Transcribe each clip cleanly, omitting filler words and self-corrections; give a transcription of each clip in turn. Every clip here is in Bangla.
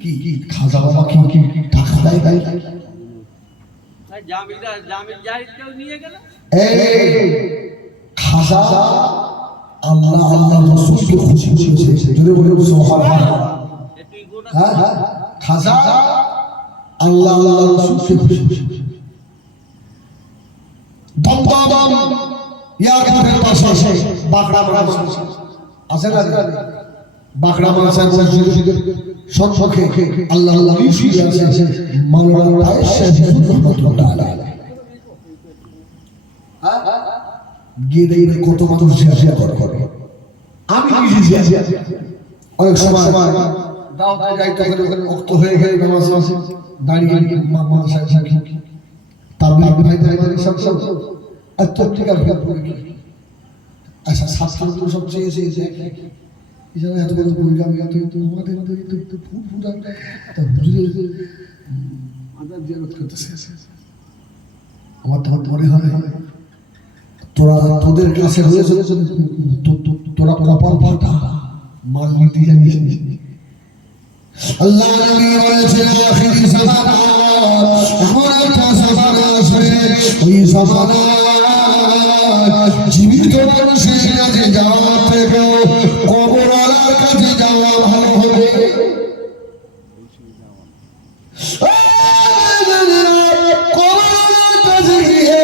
কি কি খাজা বাবা কি কি টাকা দেয় দেয় জামিদার জামিল জাহিদ কেউ নিয়ে গেল এই খাজা আল্লাহ আল্লাহ রাসূলকে খুশি করেছে জোরে বলে সুবহানাল্লাহ হ্যাঁ খাজা আল্লাহ আল্লাহ রাসূলকে খুশি করেছে দমদম এয়ারপোর্টের পাশে বাগড়া মাদ্রাসা আছে না বাগড়া মাদ্রাসা মসজিদের সম্মুখে আল্লাহ আল্লাহ শুয়ে আছে মাওলানা তায়েব সাহেব রাহমাতুল্লাহ আলাইহি গিয়ে দেখবে কত মানুষ জিয়া করে আমি নিজে জিয়া অনেক সময় দাওয়াতে যাইতে ওখানে ওয়াক্ত হয়ে গেলে নামাজ আছে দাঁড়িয়ে মাদ্রাসায় থাকি তাবলীগ ভাইদের সব আচ্ছা ঠিক আছে আচ্ছা ছাত্রগুলো সব চেয়েছে এছাড়া এত বড় পরিণাম আমাদের ফুটা আদার জিয়ারত করতেছে আমার তো মনে হয় তোরা তোদের কাছে হয়েছে তোরা প্রপার পাল্টা মাল নিতে জানিস আল্লাহ নবী বলেছেন আখিরি জামানা এমন একটা জামানা আসবে ওই জামানা জীবিত মানুষের কাছে যাওয়া থেকে কবরওয়ালার কাছে যাওয়া ভালো হবে কবরওয়ালার কাছে গিয়ে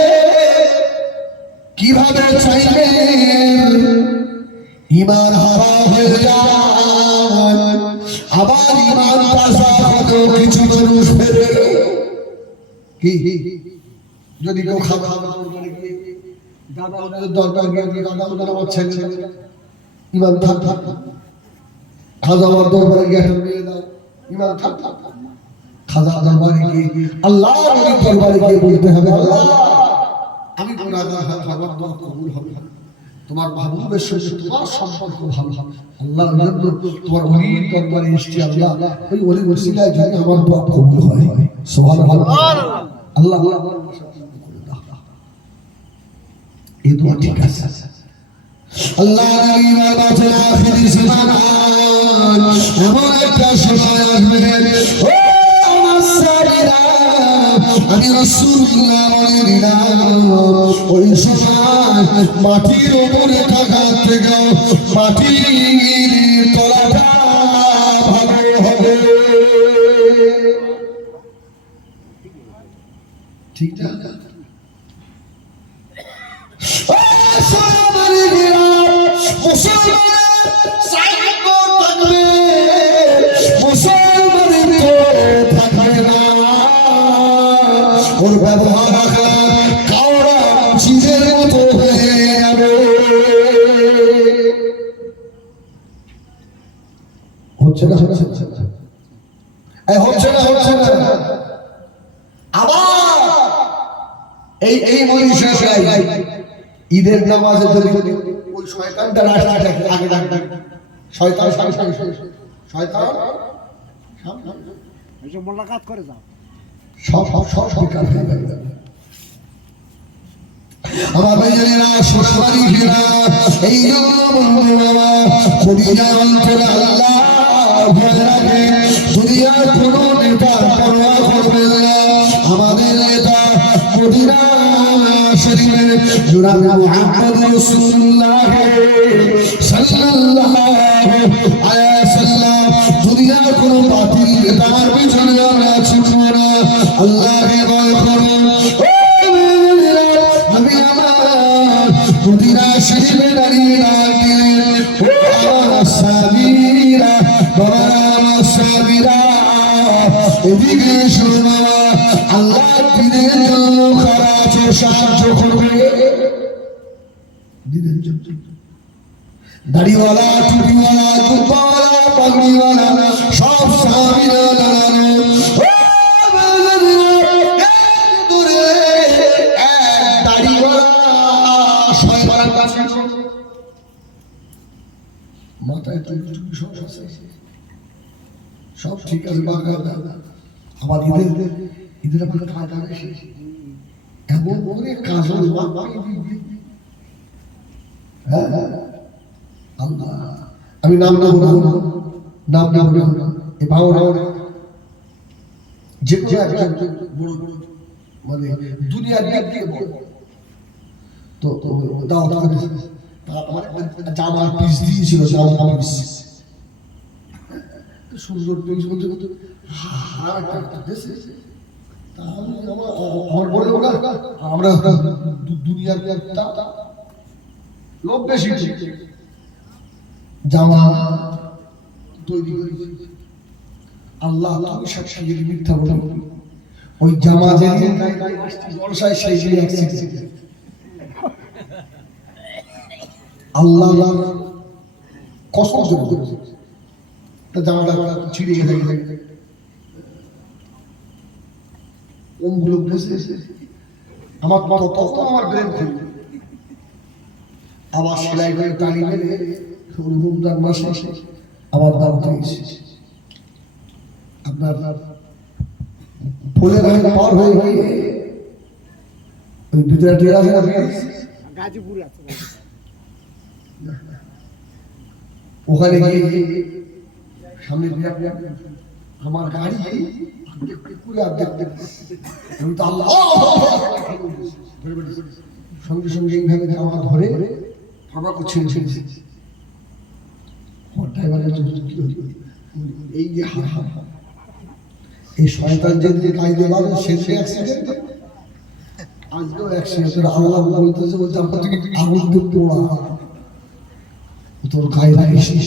কিভাবে চাইবে ঈমান হারা হয়ে যায় আবার ঈমান তাজা হতো কিছু মানুষ ফেরে কি যদি কেউ খাবার দাদা ওদের দরকার গিয়ে দাদা ওদের আমার ছেলে ঈমান থাক খাজা আমার দরবারে গিয়ে নিয়ে দাও ঈমান থাক খাজা দরবারে গিয়ে আল্লাহর দরবারে গিয়ে বলতে হবে আল্লাহ আমি গুনাহগার আমার দোয়া কবুল হবে তোমার মাহবুবের সাথে তোমার সম্পর্ক ভালো আল্লাহ তোমার ওলির দরবারে এসেছি আল্লাহ ওই ওলির ওসিলায় যদি আমার দোয়া কবুল হয় সুবহানাল্লাহ আল্লাহ এই দোয়া ঠিক আছে আল্লাহ নবী বলেছেন আখিরি জামানা এমন একটা সময় আসবে ও আমার সাবিরা আমি রাসূলুল্লাহ বলে দিলাম ওই সময় মাটির উপরে থাকা থেকে মাটির তলাটা ভালো হবে ঠিক না ওর ব্যবহার কাওড়া চিজের মতো হয়ে যাবে হচ্ছে না আবার এই মনীষা ঈদের নামাজে যদি ওই শয়তানটা রাস্তাটাকে আগে ডাক শয়তান শয়তান এসব মোলাকাত করে যাও সব বিকাল হয়ে যাবে আমার ভাইয়েরা সোনাবাড়ি ফিরা এই জন্য বন্ধু বাবা খুদিয়া অন্তরে আল্লাহ ভয় রাখে দুনিয়ার কোনো নেতা পরোয়া করবেন না আমাদের নেতা মদিনা শরীফের জনাবে মুহাম্মদ রাসূলুল্লাহ সাল্লাল্লাহু আলাইহি ওয়াসাল্লাম দুনিয়ার কোনো বাতিল নেতার পিছনে আমরা ছুটব না আল্লাহকে ভয় করুন নবী আমার মদিনা শরীফে দাঁড়িয়ে ডাকলেন ও আমার সাবিরা বাবা আমার সাবিরা এদিকে শোনো আল্লাহ দিনের জন্য খরচ সাহায্য করবে দিনের জন্য দাড়িওয়ালা টুপিওয়ালা কুব্বাওয়ালা পাগড়িওয়ালা সব সাহাবীরা দাঁড়ানো মাথায় সব ঠিক আছে আমার ঈদের আমাকে ফায়দা বেশি এমন করে কাজল আল্লাহ আমি নাম না বলবো নাম নাম এ ভাওনা যে কোনো একজন বড় মানে দুনিয়ার দিক দিয়ে বড় তো দাওয়াত করে আমার জামার পিস দিয়েছিল জামার পিস সুন্দর পিস বলতে বলতে আমার বলে আমরা দুনিয়ার লোক বেশি জামা তৈরি করি আল্লাহ তুমি সাক্ষী যদি মিথ্যা বলে ওই জামা যে জলসায় সেই যে আল্লাহ কসম করে জামাটা ছিঁড়ে গেছে ওমগুলো বসে আমার তখন আমার ব্রেন খুলি আবার সেলাই করে টানি মেরে রমজান মাসে আবার দাম দিয়েছি আপনার ফুলের পার হয়ে গিয়ে ওই ভিতরে টিয়া আছে গাজীপুর আছে ওখানে গিয়ে সামনে আমার গাড়ি আমি তো আল্লাহ সঙ্গে সঙ্গে এইভাবে জামা ধরে ফাঁকা করছে এই যে এই শয়তান যে কায়দে বাজে সে অ্যাক্সিডেন্ট আজকেও অ্যাক্সিডেন্ট আল্লাহ বলতেছে বলছে আপনার থেকে আগুন দিয়ে পোড়া তোর গায়ে লাগিয়েছিস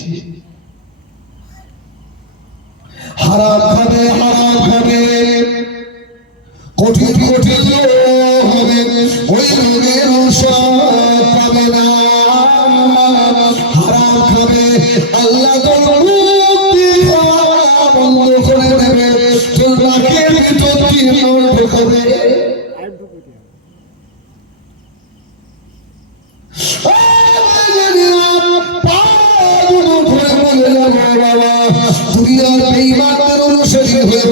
হারাম খাবে কঠিন কঠিন হবে ওই রোগের পাবে না হারাম খাবে আল্লাহ তোর বন্ধ করে দেবে তোর নাকের ভিতর দিয়ে ঢোকাবে দুনিয়ার বেঈমানদের অনুসারী হয়ে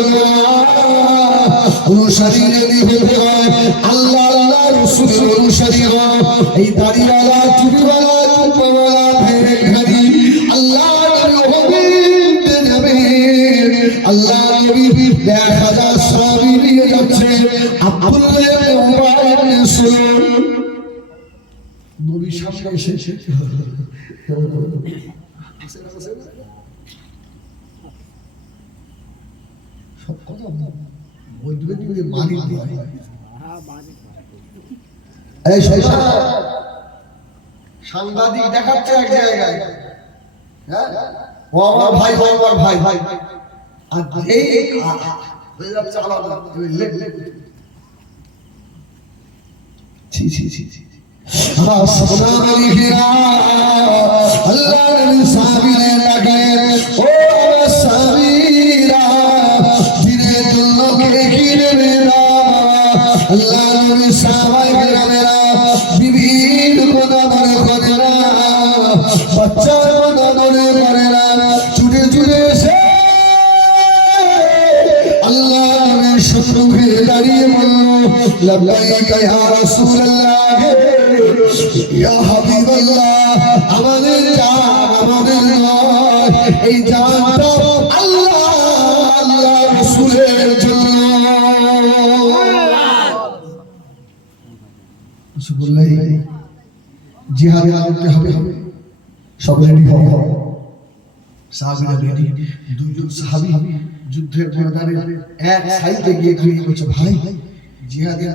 আল্লাহ আল্লাহ রাসূলের অনুসারী এই দাড়িওয়ালা টুপিওয়ালা জুব্বাওয়ালা ভেড়ি আল্লাহ নবী যাবে আল্লাহ নবী 1000 সাহাবী নিয়ে যাচ্ছে আব্দুল্লাহ ইবনে উবাই ইবনে সুলুল নবী সামনে এসে সব কথা বৈদ্যুতিক দিয়ে মানি দিয়ে এই সাংবাদিক দেখাচ্ছে এক জায়গায় হ্যাঁ ও আমার ভাই আর এই হয়ে যাচ্ছে আলাদা ছি আসসালামু আলাইকুম আল্লাহ নবী সাহাবীরা লাগে ও সাহাবীরা দিনে দুল্লকে ঘিরে না আল্লাহ নবী সাহাবীরা বিভিন্ন কথা মনে করে না বাচ্চার কথা মনে করে না ছুটে ছুটে এসে আল্লাহ নবীর সম্মুখে দাঁড়িয়ে বলল লাব্বাইকা ইয়া রাসূলুল্লাহ ইয়া হাবিবাল্লাহ আমাদের জান আমাদের নয় এই জানটা আল্লাহ আল্লাহ রাসূলের জন্য বললেই জিহাদে করতে হবে সব রেডি হবে সাহাবীরা রেডি দুইজন সাহাবী যুদ্ধের ময়দানে এক সাইডে গিয়ে দাঁড়িয়ে বলছে ভাই জিহাদে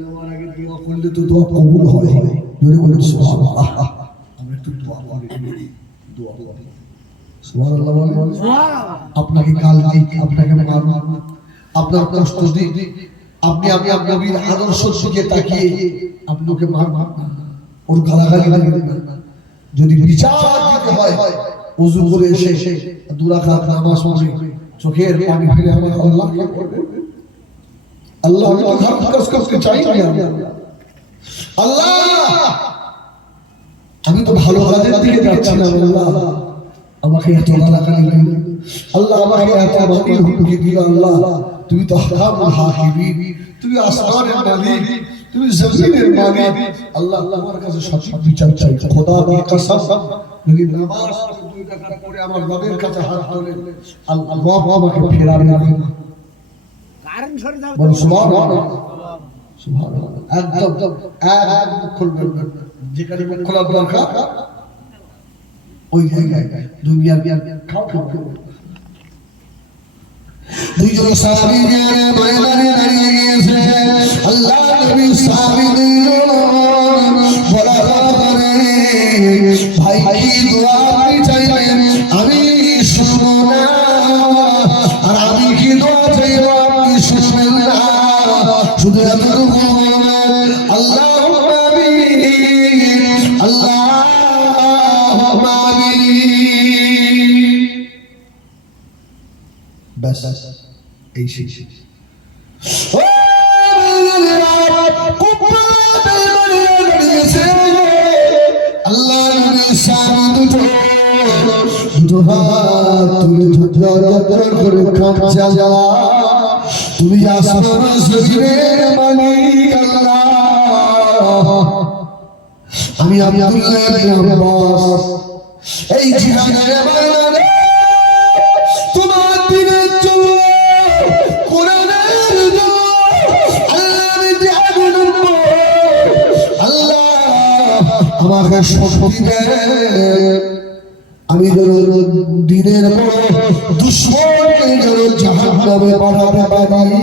যাওয়ার আগে দোয়া করলে তো দোয়া কবুল হবে জোরে বলুন সুবহানাল্লাহ আমরা একটু দোয়া করি দোয়া করি সুবহানাল্লাহ বলুন আপনাকে গাল দিক আপনাকে মারুন আপনার কষ্ট দিক আপনি আপনার নবীর আদর্শ দিকে তাকিয়ে আপনাকে মারবেন ওর গালাগালি দিবেন না যদি বিচার দিতে হয় ওযু করে এসে দুই রাকাত নামাজ পড়ে চোখের পানি ফেলে আমার আল্লাহকে করবেন আল্লাহ আমি তো খারাপ কাজ করতে চাই না আল্লাহ আমি তো ভালো কাজের দিকে যাচ্ছি না আল্লাহ আমাকে এত গালাগালি দিল আল্লাহ আমাকে এত বাতিল হুকুম দিল আল্লাহ তুমি তো হাকামুল হাকিমিন তুমি আসমানের মালিক তুমি জমিনের মালিক আল্লাহ তোমার কাছে সঠিক বিচার চাই খোদা কি কসম যদি নামাজ দুই দেখার পরে আমার রবের কাছে হাত তোলে, আল্লাহ রব আমাকে ফেরাবে না। কারেন্ট সরে যাবে বল সুবহানাল্লাহ, সুবহানাল্লাহ। একদম মুখ খুলবেন না, যেখানে মুখ খোলার দরকার ওই জায়গায় দুনিয়ার খাও খাও খাও। দুইজন সাহাবী ময়দানে দাঁড়িয়ে গিয়েছে, আল্লাহ নবী সাহাবী বলা করে, ভাই কি দোয়া আপনি চাইবেন আমি শুনবো না, আর আমি কি দোয়া চাইব আপনি শুনবেন না, শুধু এতটুকু বলবেন আল্লাহুম্মা আমিন, আল্লাহুম্মা আমিন। ব্যাস এই শেষ। আল্লাহ নবীর সামনে দুটো হাত তুলে ধরে করে কাঁদছে, আল্লাহ তুমি আসমান জমিনের মালিক আল্লাহ, আমি আব্দুল্লাহ ইবনে আব্বাস এই জিহাদের ময়দানে তোমার দ্বীনের জন্য, কোরআনের জন্য আল্লাহর জিহাদের জন্য আল্লাহ আমাকে শক্তি দেন, আমি যেন দ্বীনের বড় দুশমনকে যেন জাহান্নামে পাঠাতে পারি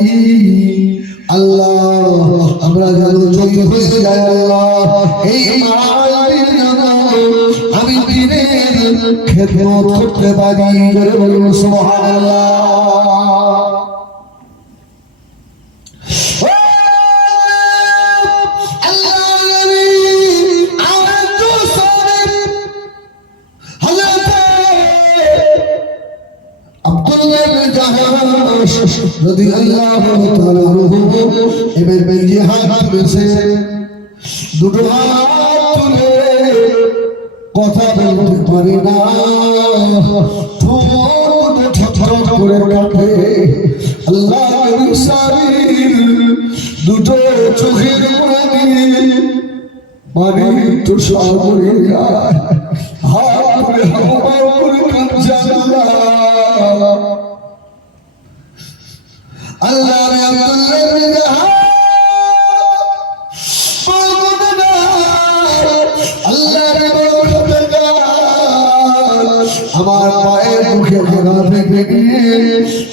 আল্লাহ, আমরা যেন জয়ী হয়ে যাই আল্লাহ। এই মায়ের জন্য আমি দ্বীনের খেদমত করতে পারি, বলুন সুবহানাল্লাহ। দুটো হাত তুলে কথা বলতে পারি না, থর করে কাঁপে আল্লাহ দুটো চোখের পানি তুষার করে যায়, হাত তুলে হাওয়া করে কাঁপছে আল্লাহ। আল্লাহ রে আব্দুল্লাহ ইবনে আল্লাহ রে আমার পায়ের মুখে হারা থেকে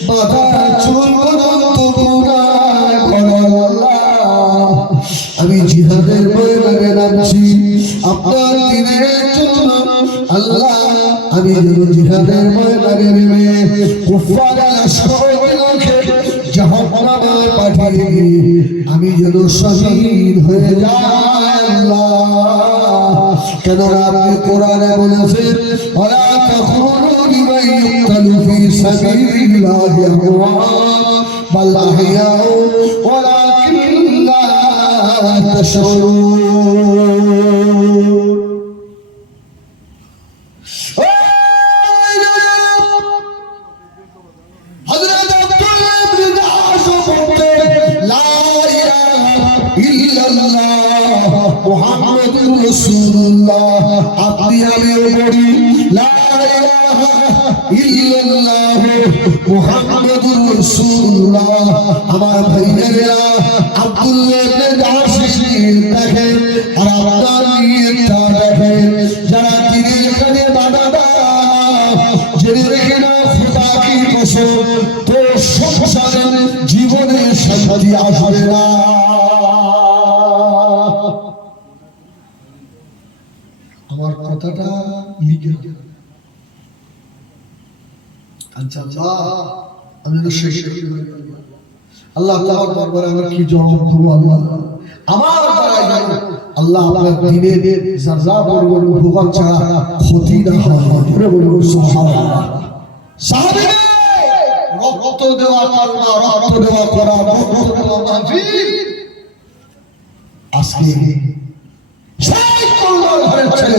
বাধা চুল পর্যন্ত পুরায় আল্লাহ, আমি জিহাদের ময়দানে নামছি আপনার দ্বীনের জন্য আল্লাহ, আমি যেন জিহাদের ময়দানে নেমে কুফার লস্করগুলোকে জাহান্নামে পাঠিয়ে আমি যেন শহীদ হয়ে যাই আল্লাহ। কেননা আপনি কোরআনে বলেছেন ওয়ালা তাকুনু লিমান ইউক্তালু ফি সাবিলিল্লাহি আমওয়াত বাল আহইয়াউ ওয়ালাকিন লা তাশউরুন। আপনি আমিও বলি লা ইলাহা ইল্লাল্লাহ মুহাম্মাদুর রাসূলুল্লাহ। আমার ভাইয়েরা আব্দুল্লাহ ইবনে জাহশ দেখেন আর আপনার নিয়তটা দেখেন, যারা দ্বীনের কাজে বাধা দেয় জেনে রেখে না খোদা কি কসম, তো সংসারে জীবনে শান্তি আসবে না। আমার কথাটা লিখে আচ্ছা আল্লাহ আমি শেষ আল্লাহ তাআলার দরবারে আমি কি জবাব দেব আল্লাহ, আমার দ্বারা জানো আল্লাহ আপনার দ্বীনের যারা বড় উপকার ছাড়া ক্ষতি না হয়, বলে বলুন সুবহানাল্লাহ। সাহাবীরা রক্ত দেওয়া করোনা, রক্ত দেওয়া করা, রক্ত দেওয়া মাহফিল আজকে সেই কল্যাণ ঘরের ছেলে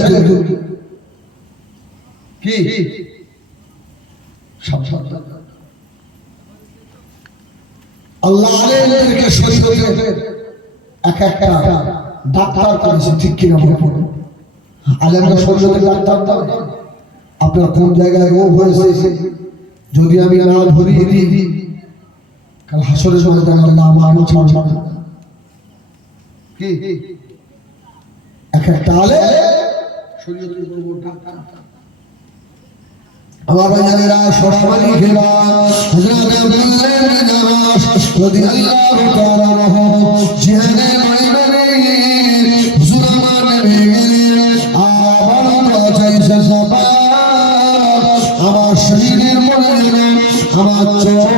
কি আল্লাহ আলেমদেরকে শরীয়তে এক একটা ডাক্তার করেছে, ঠিক কিনা বলুন? আলেমরা শরীয়তে ডাক্তার দেয়, আপনার কোন জায়গায় রোগ হয়েছে যদি আমি না ধরিয়ে দিই, কাল হাসরের ময়দানে আল্লাহ আমাকে ছাড়বে না। কি এক একটা আলে শরীয়তের উপর ডাক্তার। আমার ভাইয়েরা সরামানি খেলা হযরত আব্দুল্লাহ ইবনে জাহাশ রাদিয়াল্লাহু তাআলা আনহু জিহাদের ময়দানে হুজুর আমার নবী আমার চাইছে সাবা আমার শরীরের মনে আমার চোখ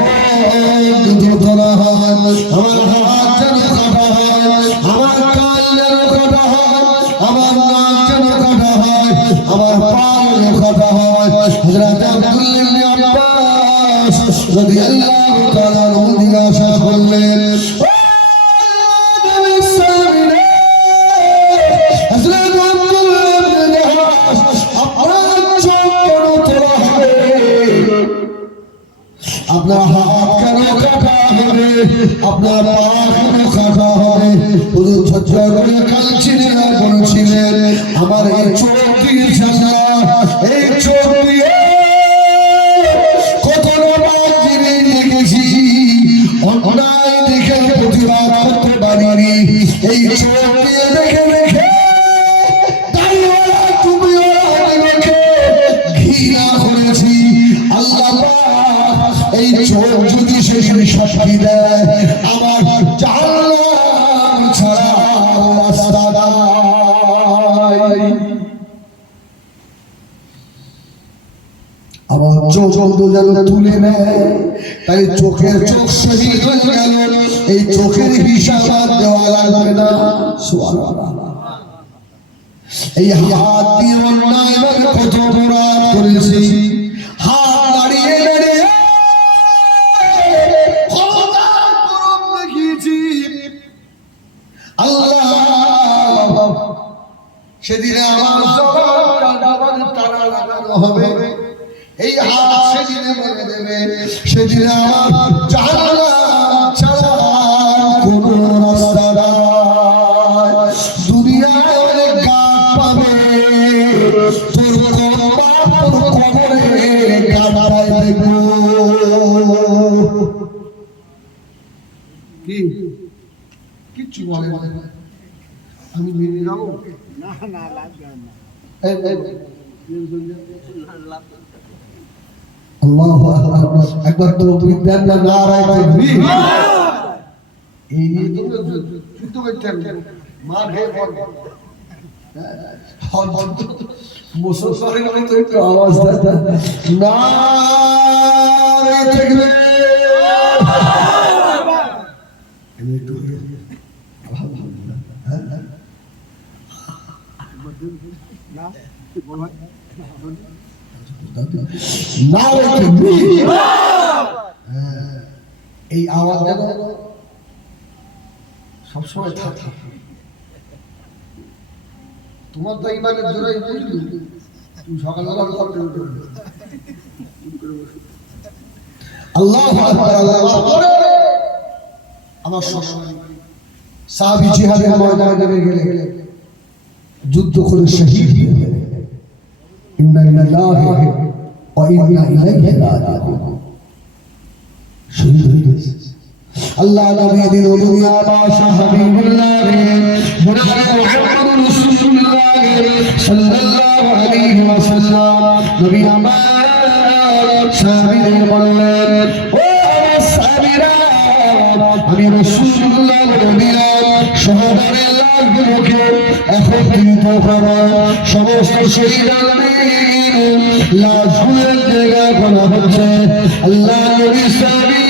দুটো ধরা হয়, আমার হাত যেন কাটা হয়, আমার কান যেন কাটা হয়, আমার নাক যেন কাটা হয়, আমার পা যেন কাটা হয়। হযরত আব্দুল্লাহ ইবনে আব্বাস রাদিয়াল্লাহু তাআলা আনহু জিজ্ঞাসা করলেন, আপনার হাত কেন কাটা হবে, আপনার পা কেন কাটা হবে? হুজুর ঝরঝর করে কাঁদছিলেন আর বলছিলেন, আমার এই চোখ দিয়েছেন না, এই চোখ দিয়ে কত নাপাক জিনিস দেখেছি, অন্যায় দেখে প্রতিবাদ করতে পারিনি, এই চোখ দিয়ে দেখে দেখে দাড়িওয়ালা টুপিওয়ালা দেখে ঘৃণা করেছি। আল্লাহ এই চোখ যদি সেদিন সাক্ষী দেয় আমার জাহান্নাম ছাড়া রাস্তা নাই। আমার চোখ যেন তুলে নেয়, তাই চোখের চোখ শহীদ হয়ে গেল, এই চোখের হিসাব দেওয়া লাগবে না। সুবহানাল্লাহ। এই হাত দিয়ে অন্যায় কত অপরাধ করেছি, হাত দাঁড়িয়ে দাঁড়িয়ে আল্লাহ সেদিনে আমার জবান টানা লাগানো হবে, এই হাত সেদিনে বলে দেবে, সেদিনে আমার জাহান্নাম ছাড়া কোনো রাস্তা নাই। দুনিয়ায় অনেক গাছ পাবে, তোর কবরে কাটায় দেখবো। কি কিচ্ছু বলে না, আমি মেনে যাবো না না লাগবে না। আল্লাহু আকবার। একবার তো বিদ্যান না নারায়ে তাকবীর। এই যুদ্ধ করতে মার খেয়ে পড়বে। মুসলমানের তো একটু আওয়াজ দেয় নারায়ে তাকবীর। এই আওয়াজ সবসময় থাকে। তোমার তো ইমানের জোরে বুঝলি, তুমি সকালবেলা করতে উঠে আল্লাহু আকবার আল্লাহু আকবার। আমার সাহাবী জিহাদের ময়দানে গেলে যুদ্ধ করে শহীদ হয়ে গেলেন। ইন্না লিল্লাহি ওয়া ইন্না ইলাইহি রাজিউন। শহীদ হয়ে গেছে আল্লাহ নবী দিন দুনিয়া বাদশা হাবিবুল্লাহ মুহাম্মদ রাসূলুল্লাহ সাল্লাল্লাহু আলাইহি ওয়াসাল্লাম নবী আমার সাহাবীদের বললেন, ও সাহাবীরা, আমি রাসূলুল্লাহ নবীরা শহরের লাশগুলোকে একত্রিত করো, সমস্ত শহীদের লাশগুলোর জায়গা করা হচ্ছে। আল্লাহ নবী সাহাবী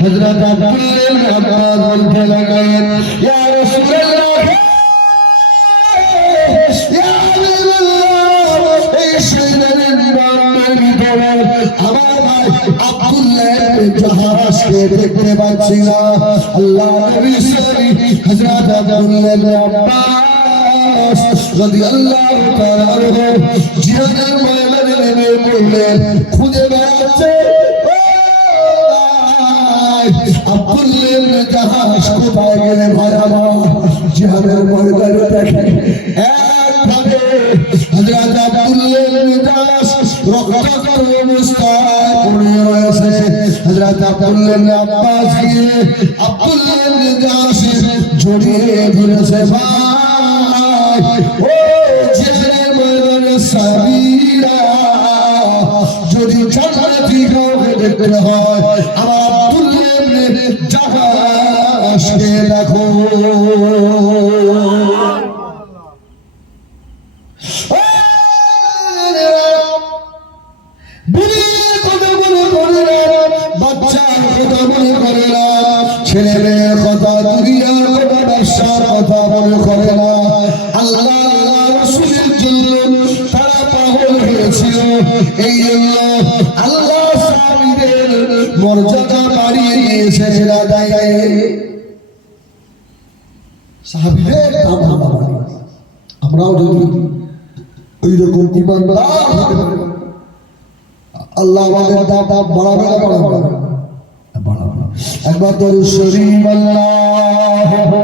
হযরত আব্দুল্লাহ ইবনে আব্বাস বলতে লাগলেন, ইয়া রাসূলুল্লাহ, ইয়া হাবিবাল্লাহ, এই শহীদের নামের ভিতরে আমার ভাই আব্দুল্লাহ ইবনে জাহাশকে দেখতে পাচ্ছি না। আল্লাহ নবী সাহাবী হযরত আব্দুল্লাহ ইবনে আব্বাস রাদিয়াল্লাহু তাআলা আনহু জিহাদের ময়দানে নেমে পড়লেন, খুঁজে বেড়াচ্ছে আব্দুল্লাহ ইবনে জাহাশ কোথায় গেলে ভাই আমার। জিহাদের ময়দানে দেখে একভাবে হযরত আব্দুল্লাহ ইবনে রক্তাক্ত অবস্থায় পড়ে রয়েছে। হযরত আব্দুল্লাহ ইবনে আব্বাস গিয়ে আব্দুল্লাহ ইবনে জাসির জড়িয়ে ধরেছে। ভাই ও জিহাদের ময়দানে সাবিরা, যদি জান্নাতি কাউকে দেখতে হয় আমার আব্দুল্লাহ ইবনে জাহাশকে দেখো। ছেলে মেয়ের কথা, দুনিয়ার কথা, ব্যবসার কথা মনে করে না। আল্লাহ রাসূলের জন্য তারা পাগল হয়েছিল। এই জন্য আল্লাহ সাহাবীদের মর্যাদা বাড়িয়ে দিয়েছে। সাহাবীদের আমরাও যদি ওই রকম ইমানদার হতে পারি, আল্লাহ আমাদের দাদা বাড়াবে না বাড়াবে না। একবার দরুদ শরীফ আল্লাহু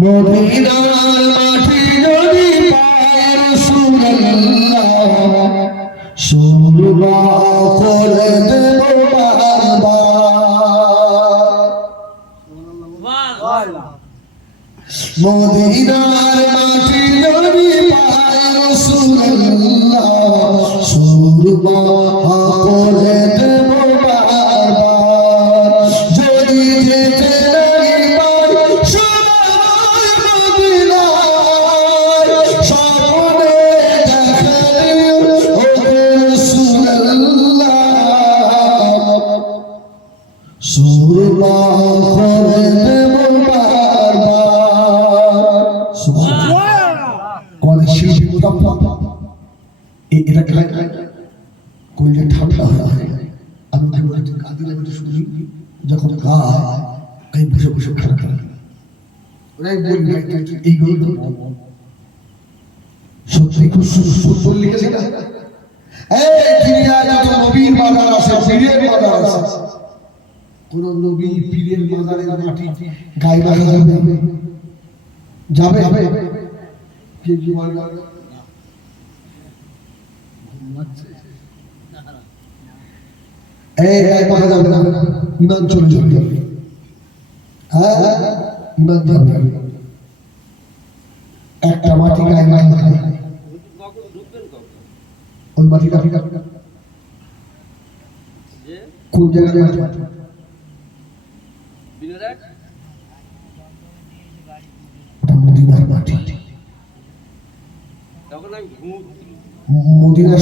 মদিনার মাটি যদি পায় রাসূলুল্লাহ, সুরমা করে দেব বারবার। মদিনার মাটি যদি পায় রাসূলুল্লাহ, সুরমা করে দেব বারবার। যদি যেতে নাই পাই সোনার মদিনায়, স্বপ্নে দেখালে ও রাসূলুল্লাহ, সুরমা করে দেব বারবার। সুবহানাল্লাহ। শিল্পী এটা খেলায় কইলে ঠান্ডা হয়। আমি কাঁদিলে শুনি, যখন গায় আমি বসে বসে খারাপ ওরাই বলবি এইগুলো সত্যি খুব সুন্দর লিখেছে না। এই দুনিয়ায় যত নবীর মাজার আছে, পীরের মাজার আছে, কোন নবী পীরের মাজারের মাটি গায়ে লাগা যাবে যাবে কে কি বলে? এই গায়ে পাকা যাবে না, ইমান চলে যাবে। হ্যাঁ ইমান যাবে। একটা মাটি গায়ে লাগা ওই মাটিটা কোন জায়গায় মাটি? মদিনার মাটি। মদিনার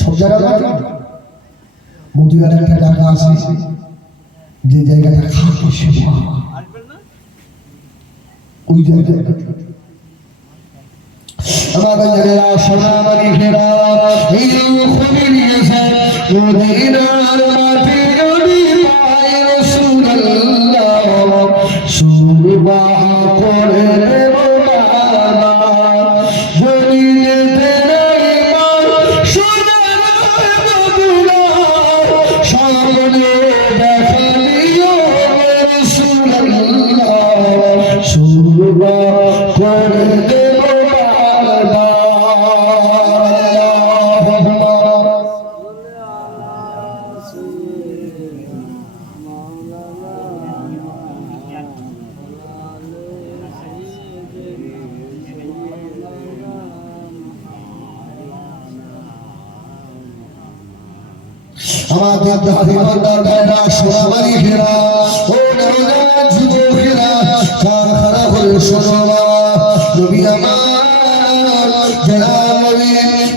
সব জায়গায় মাটি। মদিনার একটা জায়গা আছে, যে জায়গাটা খাঁটি সোনা, ওই জায়গাটা আমাদের সোনামানি ফেরা এই খবর নিয়েছে। মদিনার মাটি যদি পায় রাসূলুল্লাহ, সুরমা করে দেব বারবার। যদি যেতে নাই পাই সোনার মদিনায়, স্বপ্নে দেখালিও রাসূলুল্লাহ, সুরমা করে দেব বারবার। আমাদের দাদিমার দাদা সোনামানি ফেরা ও নওজোয়ান যুবকেরা কারখানা করে শোনো, নবী আমার জনাব নবী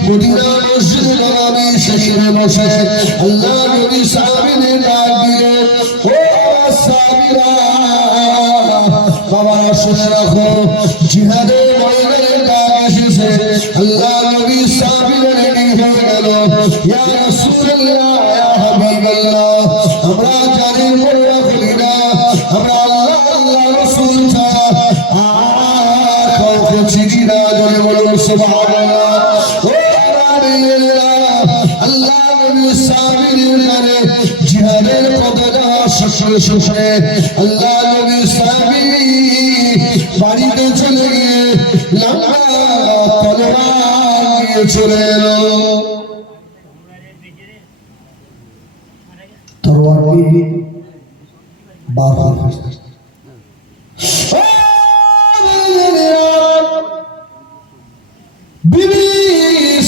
মদিনা মসজিদে নববী শরীফে বসে আল্লাহ নবী সাহাবীদের ডাক দিলেন, ও সাহাবীরা বাবা শুনে রাখো, জিহাদের ময়দানে ডাক এসেছে। আল্লাহ নবী সাহাবীদের রেডি হয়ে গেল। ইয়া রাসূলুল্লাহ, ইয়া হাবিবাল্লাহ, আমরা জানি পরোয়া করি না, আমরা আল্লাহ আল্লাহ রাসূল ছাড়া আর সুবহানাল্লাহ। ও আল্লাহ নবী সাবিরের নামে জিহাদের কথা শুনে শুনে আল্লাহ নবী সাবি বাড়িতে চলে গিয়ে লম্বা তলোয়ার নিয়ে চলে এলো। তলোয়ার দিয়ে বার হয়ে বিবি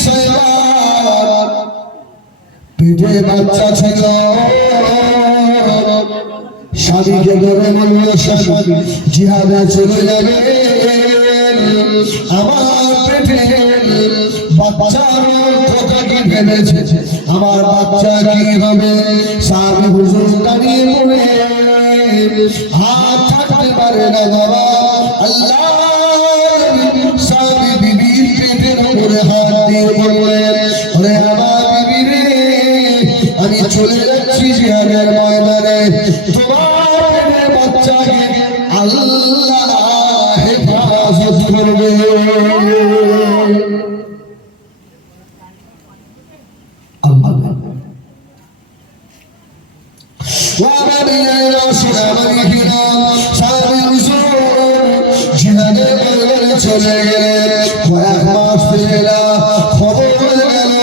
সাইবার পেটে বাচ্চা ছিল। স্বামীকে ধরে বলল স্বামী জিহাদে চলে যাবে, আমার পেটে বাচ্চার কথা কি ভেবেছে, আমার বাচ্চা কি হবে? স্বামী হুজুর দাঁড়িয়ে পড়ে হাত থাকতে পারে না বাবা। আল্লাহ স্বামী বিবির পেটের উপরে হাত দিয়ে বললেন, ওরে আমার বিবি রে, আমি চলে যাচ্ছি জিহাদের ময়দানে, তোমার পেটের বাচ্চাকে আল্লাহ হেফাজত করবে। চলে গেলেন, কয়েক মাস পেলা খবর গেল,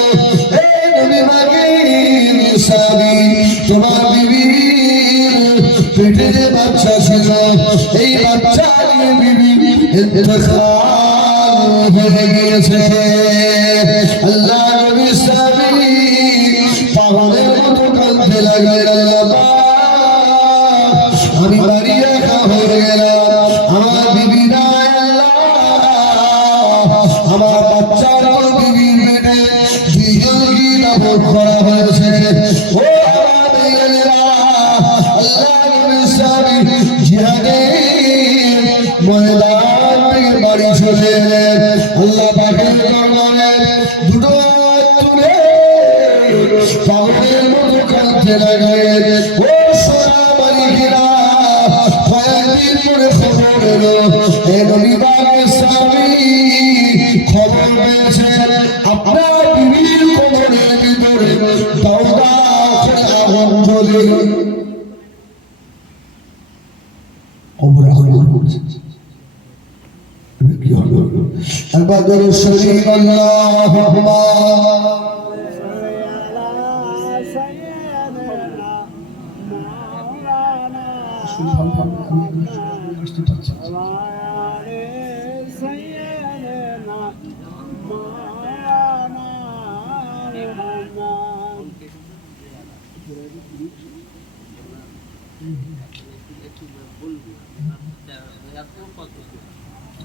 তোমার বিবির পেটে বাচ্চা ছিল, এই বাচ্চা বিবি ইন্তেকাল হয়ে গিয়েছে। আল্লাহ নবী সাবি পাগলের মতো কাঁদতে লাগলেন, আল্লাহ আমি বাড়ি একা হয়ে গেলাম, আমার বিবি নাই, আল্লাহ আমার বাচ্চার বিবির পেটে দুইজন কি নাবদ করা হয়েছে। ও ময়দান থেকে বাড়ি চলে এলেন, আল্লাহ পাকের দরবারে দুটো তুলে পাগলের মতো কাঁদতে লাগলেন। ও সোনা মালিকেরা, কয়েকদিন পরে খবর এলো, এ নবী পাকের স্বামী খবর পেয়েছেন আপনার বিবির কবরের ভিতরে দাউদা করে আগুন জ্বলে কবরে আগুন পড়ছে। কি হলো? একবার দরুদ শরীফ আল্লাহুম্মা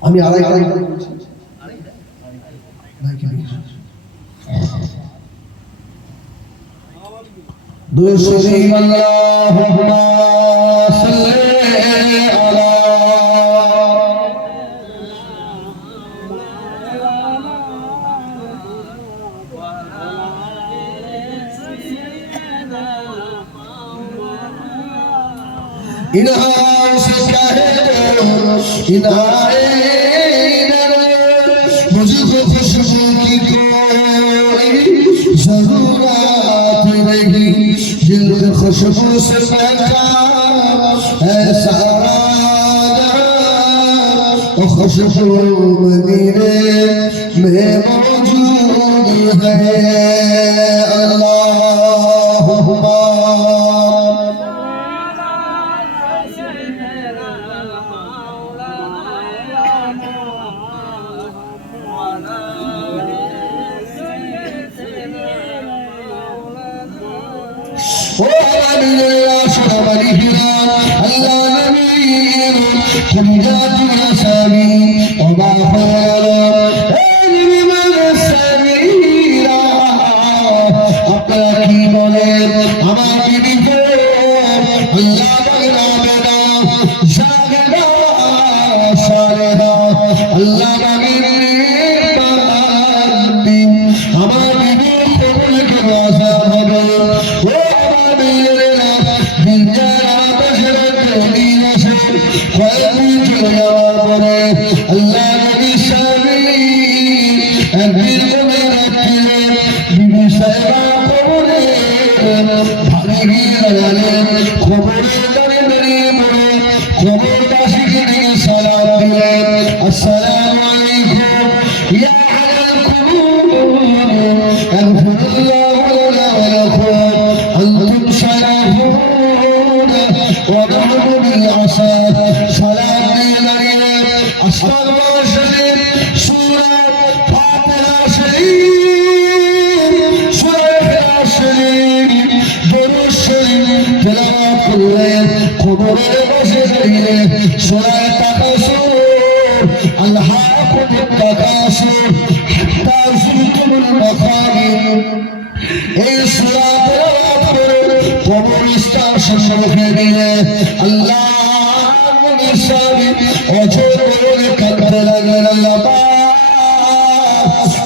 আমি আড়াইটা দুরূদ শরীফ আল্লাহুম্মা সাল্লি আলা इन्हां से कहे मुझको खुशबू की कोई जरूरत नहीं, जिल्द खुशबू से महका है सारा जहां, खुशबू मदीने में मौजूद है। अल्लाहुम्मा Allah একদিন বলে রাখলে বিবি সাহেবা কবরে ভাবে গিয়ে গেলেন খবরে দাঁড়িয়ে দাঁড়িয়ে বলে খবরবাসীকে দিয়ে সালাম দিলেন আসসালামু আলাইকুম ইয়া আলাল কুবুর আলহামদুলিল্লাহ ওয়া লাকুম আনতুম সালাফুন ওয়া নাহনু বিল আসাদ সালাম দিয়ে দাঁড়িয়ে আসসালামু আলাইকুম সূরা ফাতিহা শরীফ সূরা ইখলাস শরীফ দরুদ শরীফ তেলাওয়াত করলেন কবরে বসে দাঁড়িয়ে সূরা তাকাসুর আলহাকুমুত তাকাসুর হাত্তা যুরতুমুল মাকাবির এই সূরা তেলাওয়াত করে কবরস্থান সম্মুখে দিলে আল্লাহ নবীর সামনে অঝর করে কাঁদতে লাগলেন আল্লাহ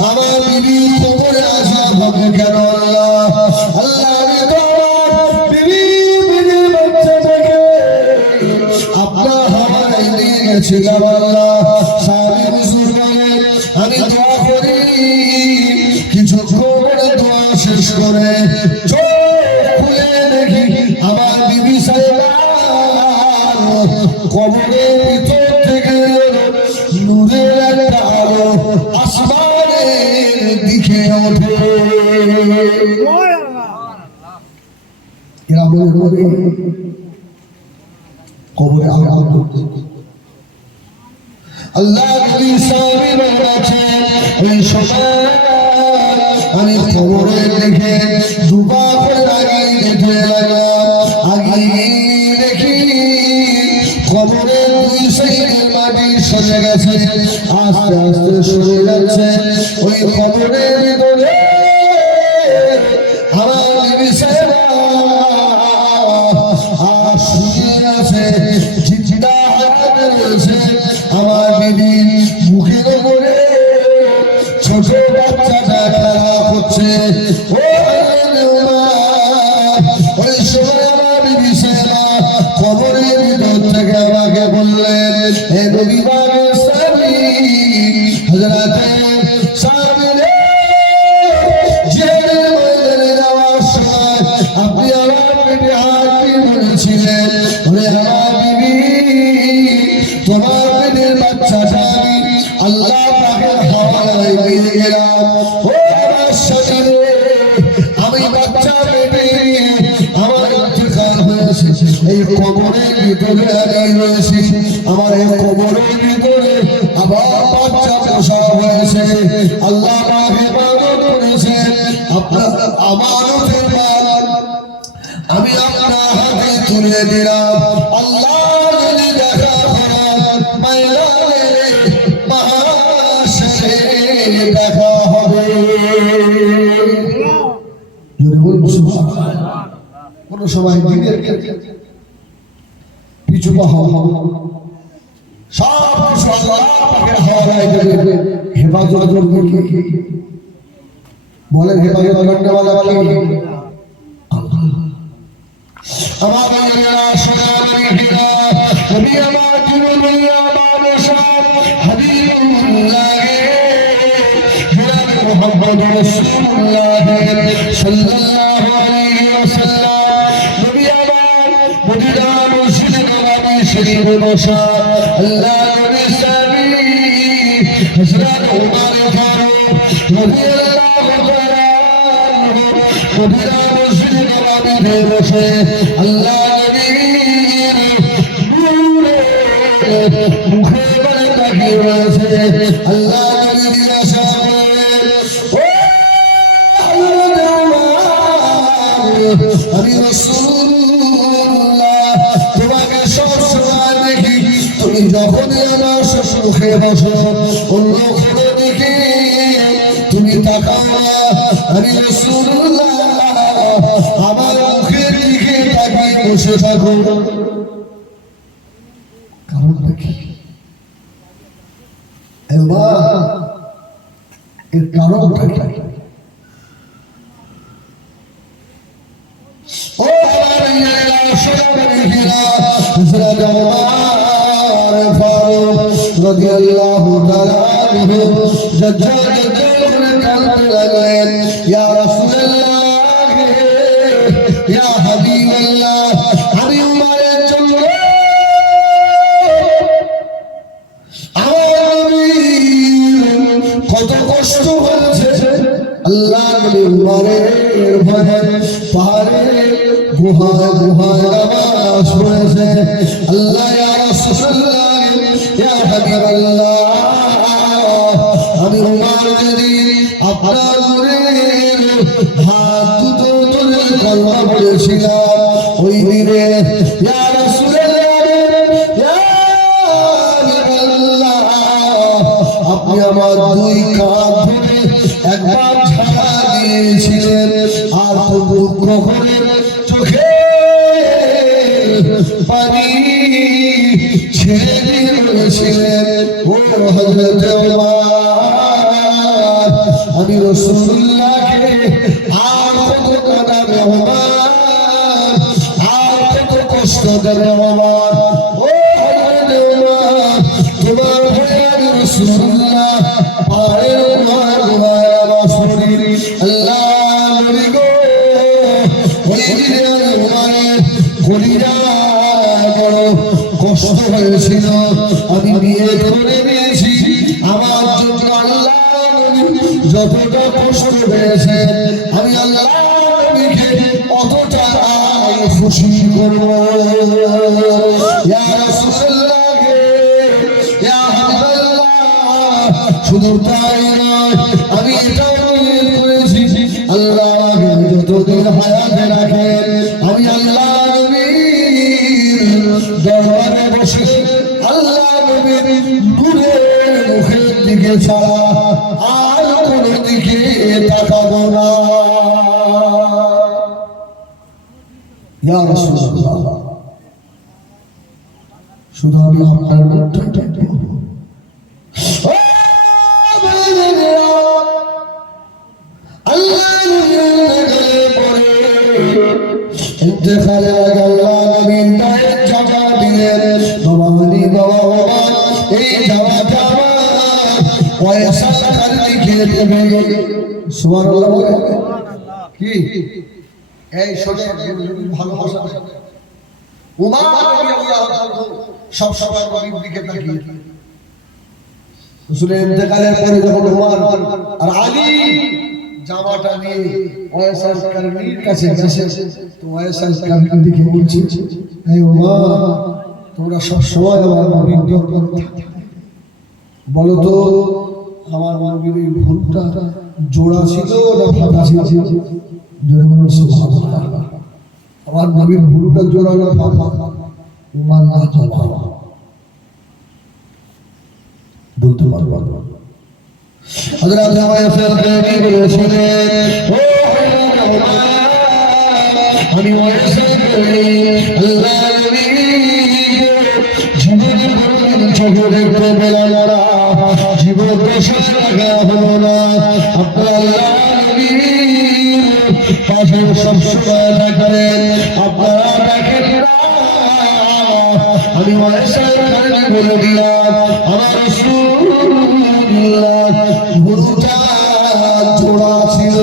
আমার বিবি কবরে আযাব হবে কেন আল্লাহ আল্লাহ আমি তো আমার বিবি বিবির বাচ্চাটাকে আপনার হাওয়ায় দিয়ে গেছে আল্লাহ সাহেব হুজুর বলে আমি দোয়া করি কিছু কবরে দোয়া শেষ করে চোখ খুলে দেখি আমার বিবি সাহেবা কবরের ভিতর থেকে নূরের একটা আলো আসমানের দিকে ওঠে এরা বলে কবরে আলো আল্লাহ নবী সাহেব বলেছেন ওই সময় আমি কবরে দেখে দুবা করে আগিয়ে যেতে লাগলাম আগিয়ে দেখি কবরের দুই সাইডে মাটি সরে গেছে আস্তে আস্তে সরে যাচ্ছে ওই কবরের ভিতরে আমার বিবি সাহেবা আর শুয়ে আছে জিন্দা হায়াত রয়েছে আমার বিবি মুখের উপরে ছোট বাচ্চাটা খেলা করছে ওই সময় আমার বিবি সাহেবা কবরের ভিতর থেকে আমাকে বললেন হে রবিবারের স্বামী হযরতে সাবিরে জেলে ময়দানে যাওয়ার সময় আপনি আমার পেটে হাত দিয়ে বলেছিলেন ওরে আমার বিবি তোমার পেটের বাচ্চাটা আমি আল্লাহ পাকের হাওয়ায় দিয়ে গেলাম ও আমার স্বামী আমি বাচ্চা পেটে নিয়ে আমার ইন্তেকাল হয়েছে এই কবরের ভিতরে আমি রয়েছি আমার এই কবরের ভিতরে আবার বাচ্চা প্রসব হয়েছে আল্লাহ পাক ইবাদত করেছেন আপনার আমানতের মাল আমি আপনার হাতে তুলে দিলাম আল্লাহ যদি দেখা করার ময়দানে মাহশরে দেখা হবে যদি বলবো সুবহানাল্লাহ কোন সময় দিনের পিছু হওয়া সব কিছু আল্লাহ পাকের হাওয়ায় দেবে হেফাজত করবে কে বলেন হেফাজত করনেওয়ালা কে আমার মেয়েরা সোনামণিরা নবী আমার জীবনী আমার শান হাবিবুল্লাহ জনাব মুহাম্মদ রাসূলুল্লাহ সাল্লাল্লাহু আলাইহি ওয়াসাল্লাম নবী আমার মদিনা মসজিদে নববী শরীফে বসা আল্লাহ নবী সাবি হযরত ওমর ফারুক রাদিয়াল্লাহু তাআলা মদিনা মসজিদে নববীতে বসে আল্লাহ নবীর মুখে বলে তাকিয়ে রয়েছে আল্লাহ নবী জিজ্ঞাসা করেন ও আমি রাসূলুল্লাহ তোমাকে সবসময় দেখি তুমি যখনই আমার মুখে বসো অন্য কোনো দিকে তুমি তাকাও না আমি রাসূলুল্লাহ আমার মুখের দিকে তাকিয়ে বসে থাকো কারণটা কি এবার এর কারণটা কি ও আমার সোনামণিরা হযরত ওমর ফারুক রাদিয়াল্লাহু তাআলা আনহু ইয়া রাসূলুল্লাহ ইয়া হাবিবাল্লাহ আমি উমারের জন্য কত কষ্ট হয়েছে আল্লাহ নবী উমারের ভয়ে পাহাড়ে গুহায় নামাজ পড়েছে আল্লাহ ইয়া রাসূলুল্লাহ ইয়া হাবিবাল্লাহ আমি উমার যদি আপনার নূরের হাত দুটো ধরে কলমা পড়েছিলাম ওই দিনে ইয়া রাসূলুল্লাহ ইয়া হাবিবাল্লাহ আপনি আমার দুই কাঁধ ধরে একবার ঝাড়া দিয়েছিলেন আর দুঃখ করে চোখে পানি ছেড়ে দিয়েছিলেন ও হযরত ওমর আমি রাসূলুল্লাহকে আর কত কাঁদাবে ওমর আর কত কষ্ট দেবে ওমর ও হযরত ওমর তোমার ভয়ে আমি রাসূলুল্লাহ পায়ের গুহায় নামাজ পড়ি আল্লাহ নবী গো ওই দিনে ওমরের কলিজায় বড় কষ্ট হয়েছিল আমি নিয়ত করে নিয়েছি আমার জন্য আল্লাহ নবী যতটা কষ্ট পেয়েছে আমি আল্লাহ নবীকে অতটা খুশি করব ইয়া রাসূলুল্লাহ ইয়া হাবিবাল্লাহ শুধু তাই নয় আমি এটাও নিয়ত করেছি আল্লাহ আমাকে যতদিন হায়াতে রাখেন আমি আল্লাহ নবীর দরবারে বসে আল্লাহ নবীর নূরের মুখের দিকে ছাড়া আর কোনো দিকে তাকাবো না ইয়া রাসূলুল্লাহ শুধু আমি আপনার মুখটা দেখব আল্লাহ নবীর পরে ইন্তেকালে আল্লাহ নবীর পায়ের জামা দিলেন বাবা মানি বাবা এই জামাটা পয়সা টাকার দিকে দেবে সুবহানাল্লাহ বলে কি এই সোজা ভালোবাসা উমর রাদিয়াল্লাহু তাআলা সব সময় নবীর দিকে তাকিয়ে রাসূলের ইন্তেকালের পরে যখন উমর আর আলী জামাটা নিয়ে ওয়াইসাল কারনির কাছে গেছে তো ওয়াইসাল কারনির দিকে বলছে এই উমর তোমরা সব সময় আমার নবীর দরবারে থাকতে বলো তো আমার নবীর এই ভুলটা জোড়া ছিল না ফাঁকা ছিল জোরে বলো সুবহানাল্লাহ আমার নবীর ভুলটা জোড়া না ফাঁকা উমর না জবাব বলতে পারবো হযরত ওয়াইসাল কারনি বলেছিলেন ও আমি ওয়াইসাল কারনি আল্লাহ নবী জীবন চোখে দেখতে পেলাম না জীবন পেশা লাগা হলো না আপনার আল্লাহ নবী পাশে সবসময় থাকবেন আপনারা দেখেন না আমি ওয়াইসাল কারনি বলে দিলাম আমার রাসূলুল্লাহ গুরুটা জোড়া ছিল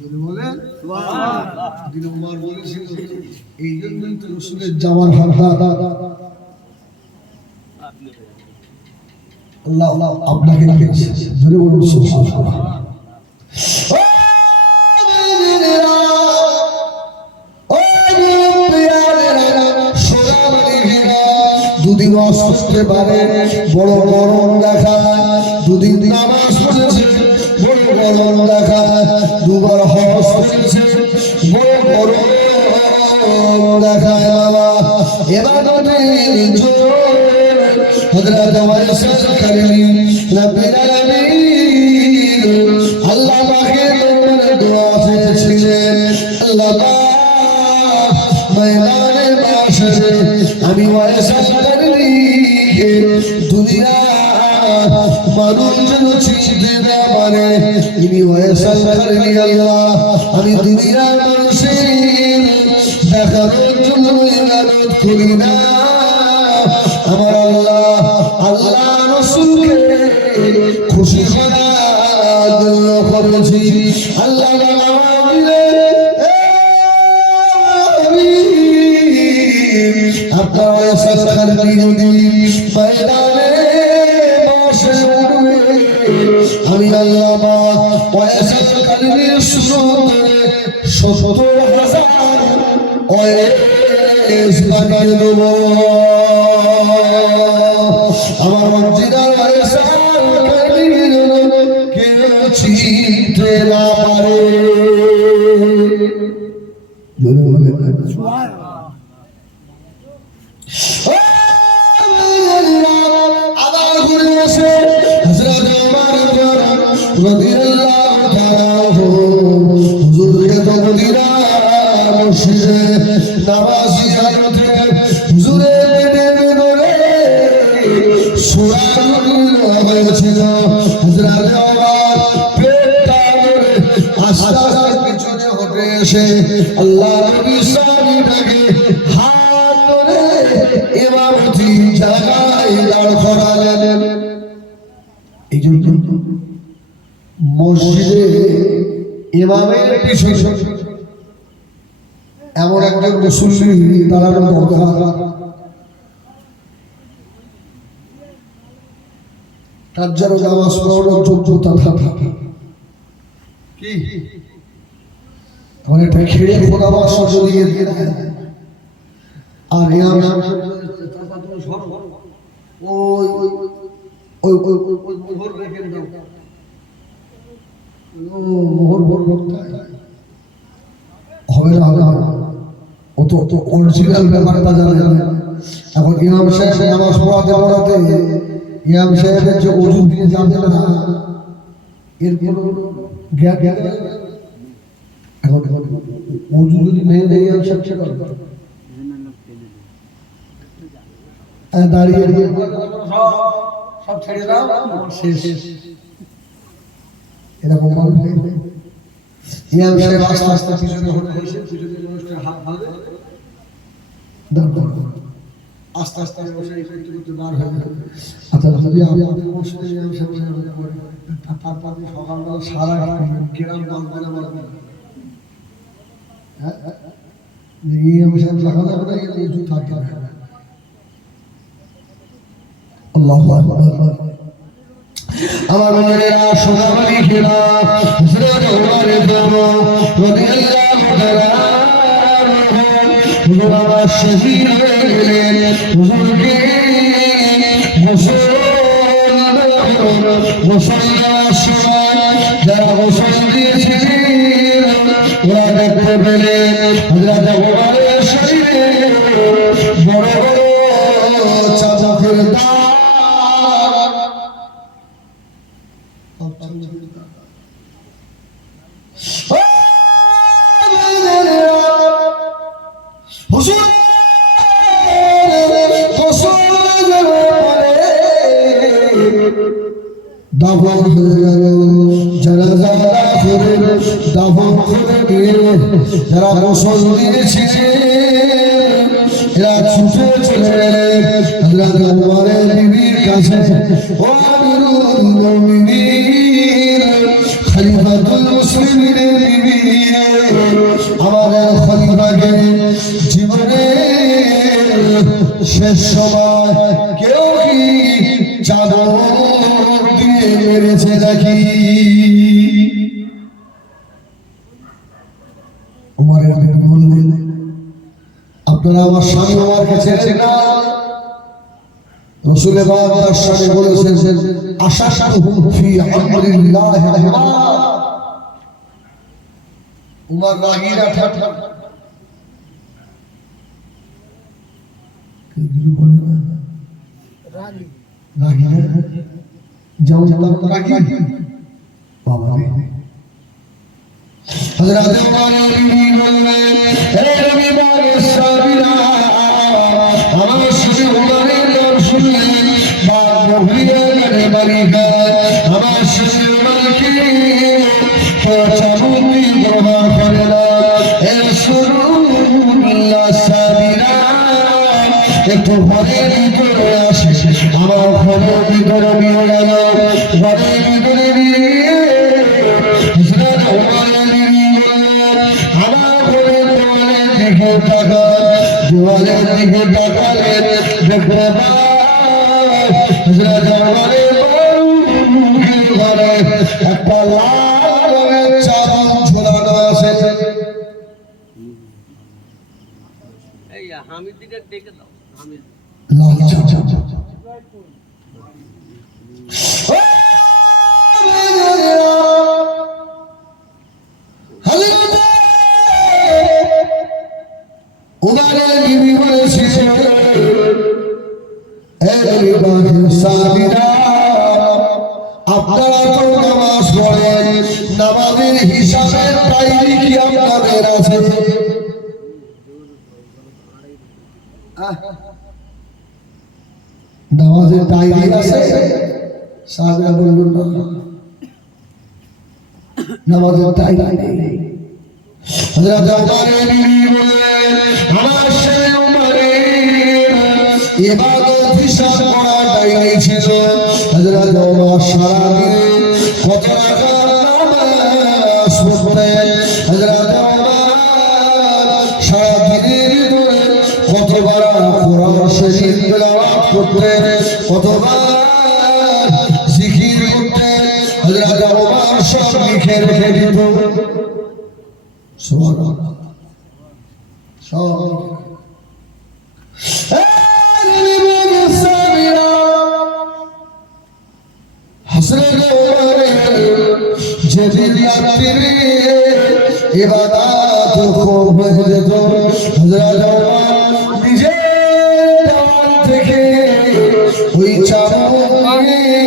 যদি বলেন সুবহানাল্লাহ দিন উমর বলেছিল এই জন্যই তো রাসূলের জামার হাতা আল্লাহ আপনাকে দিয়েছে ধরে বলুন সুবহানাল্লাহ দুদিন আসতে পারে বড় গরম দেখা দুদিন নামাজ পড়েছে বড় গরম দেখা দুবার হজ করেছে বড় গরম দেখায় বাবা এবার হযরত ওয়াইসাল কারনি রব্বিল আলামিন আল্লাহ পাকের দরবারে দোয়া চেয়েছিলেন আল্লাহ পাক ময়দানে মাশরে আমি ওয়াইসাল কারনিকে দুনিয়া মানুষ যেন চিনতে না পারে ইনি ওয়াইসাল কারনি আল্লাহ আমি দুনিয়ার মানুষের দেখানোর জন্য ইবাদত করি না আমার আল্লাহ রাসূলকে খুশি করার করেছি আল্লাহ আপনার সরকারি যদি ময়দানে বসে উঠবে আমি আল্লাহ পয়সা কালিমের সুন্দরে 70,000 ওয়েস বানিয়ে দেব আমার মসজিদের পয়সা কালিমের কেউ চিনতে না পারে আবার ঘুরে আসে হযরত ওমর রাদিয়াল্লাহু তাআলা হুজুরকে তো মদিনা মসজিদে নামাজি হাজতে হুজুরের পেটের ভিতরে সূরা হয়েছিল হযরত ওমর পেটটা ধরে আস্তে আস্তে পিছনে হটে এসে আল্লাহ নবী সাল্লাল্লাহু হাত ধরে ইমামতি জায়গায় দাঁড় করালেন এই জন্য মসজিদে ইমামের পিছনে এমন একজন মুসল্লি দাঁড়ানো দরকার তার যেন নামাজ পড়ানোর যোগ্যতা থাকে কি মানে এটা খেয়ে পরামর্শ যদি আর ওই ওই ওই ওই মোহর রেখে দাও মোহর ভোর করতে হবে না হবে না ও তো অরিজিনাল ব্যাপারটা জানা যাবে এখন ইমাম সাহেব নামাজ পড়াতে পড়াতে ইমাম সাহেবের যে ওজু দিয়ে জানতে না এর কোনো জ্ঞান এখন ওজু যদি ভেঙে দেয় ইমাম সাহেব ছেড়ে দাঁড়িয়ে সব ছেড়ে দাও শেষ এরকম ইমাম সাহেব আস্তে আস্তে পিছনে হটে এসে পিছনে মানুষটার হাত ধরে আস্তে আস্তে বসে করতে করতে বার হয়ে যাবে আচ্ছা যদি আপনি বসে ইমাম সাহেব তারপরে সকালবেলা সারা গ্রাম বাঁধবে না হ্যাঁ ইমাম সাহেব দেখা যাবে না কিন্তু উঁচু থাকতে হবে আল্লাহু আকবার আমার মেয়েরা সোনামারি খেলা হযরত ওমর রাদিয়াল্লাহু তাআলা হুজুর আমার শহীদ হয়ে গেলেন হুজুরকে গোসল দেওয়ার সময় যারা গোসল দিয়েছিলেন ওরা দেখতে পেলেন হযরত ওমরের শরীরে বড় বড় চাবুকের দাগ দাফন হয়ে গেল জানাজা করে দাফন করে দিয়ে যারা গোসল দিয়েছিলেন এরা ছুটে চলে গেলেন হযরত ওমরের বিবির কাছে ও আমিরুল মুমিনিন খলিফাতুল মুসলিমিনের বিবি আমাদের খলিফাকে জীবনে শেষ সময় কেউ কি চাদর দিয়ে মেরেছে নাকি ওমরের বিবি বললেন আপনারা আমার স্বামী ওমরকে ছেড়ে না রাসূল পাক তার সাথে বলেছেন আশাশাতুহুম ফি আমরিল্লাহি উমর রাগীরা ঠাঠা রাগী যাও রাগী বাবা হযরত ওমর বিবি বললেন হে নবী পাকের সাহাবীরা আমার সাথে ওমরের নাম শুনলে বাপ মহিলা করে বাড়ি গায় আমার সাথে ওমরকে তো চাবুক ব্যবহার করে না হে রাসূলুল্লাহ সাহাবীরা একটু ঘরের ভিতরে আসে আমার ঘরের ভিতরে নিয়ে গেল ঘরের ভিতরে নিয়ে ওয়ালের দিকে তাকালেন দেখতে হযরত ওমরের ঘরে একটা লাল রঙের চাদর ঝোলানো আছে। এই হামিদ দিকে ডেকে দাও হামিদ লাল চাদর উমারের বিবি বলেছিল আপনারা তো নামাজ পড়েন, নামাজের হিসাবের ডায়েরি কি আপনাদের আছে? নামাজের ডায়েরি আছে? সাহাবা বললেন না, নামাজের ডায়েরি নেই। হযরত ওমরের বিবি বললেন আমার সেই ওমরের ইবাদত হিসাব করা ডায়েরি ছিল। হযরত ওমর সারা দিনে কত রাকাত নামাজ পড়তেন, হযরত ওমর সারা দিনের ভিতরে কতবার কোরআন শরীফ তেলাওয়াত করতেন, কতবার জিকির করতেন। হযরত ওমর সব লিখে রেখে দিত। সুবহানাল্লাহ। সব হযরত ওমরের যেদিন রাত্রিরে ইবাদত খুব হয়ে যেত, হযরত ওমর নিজের দেওয়াল থেকে ওই চাদর নিয়ে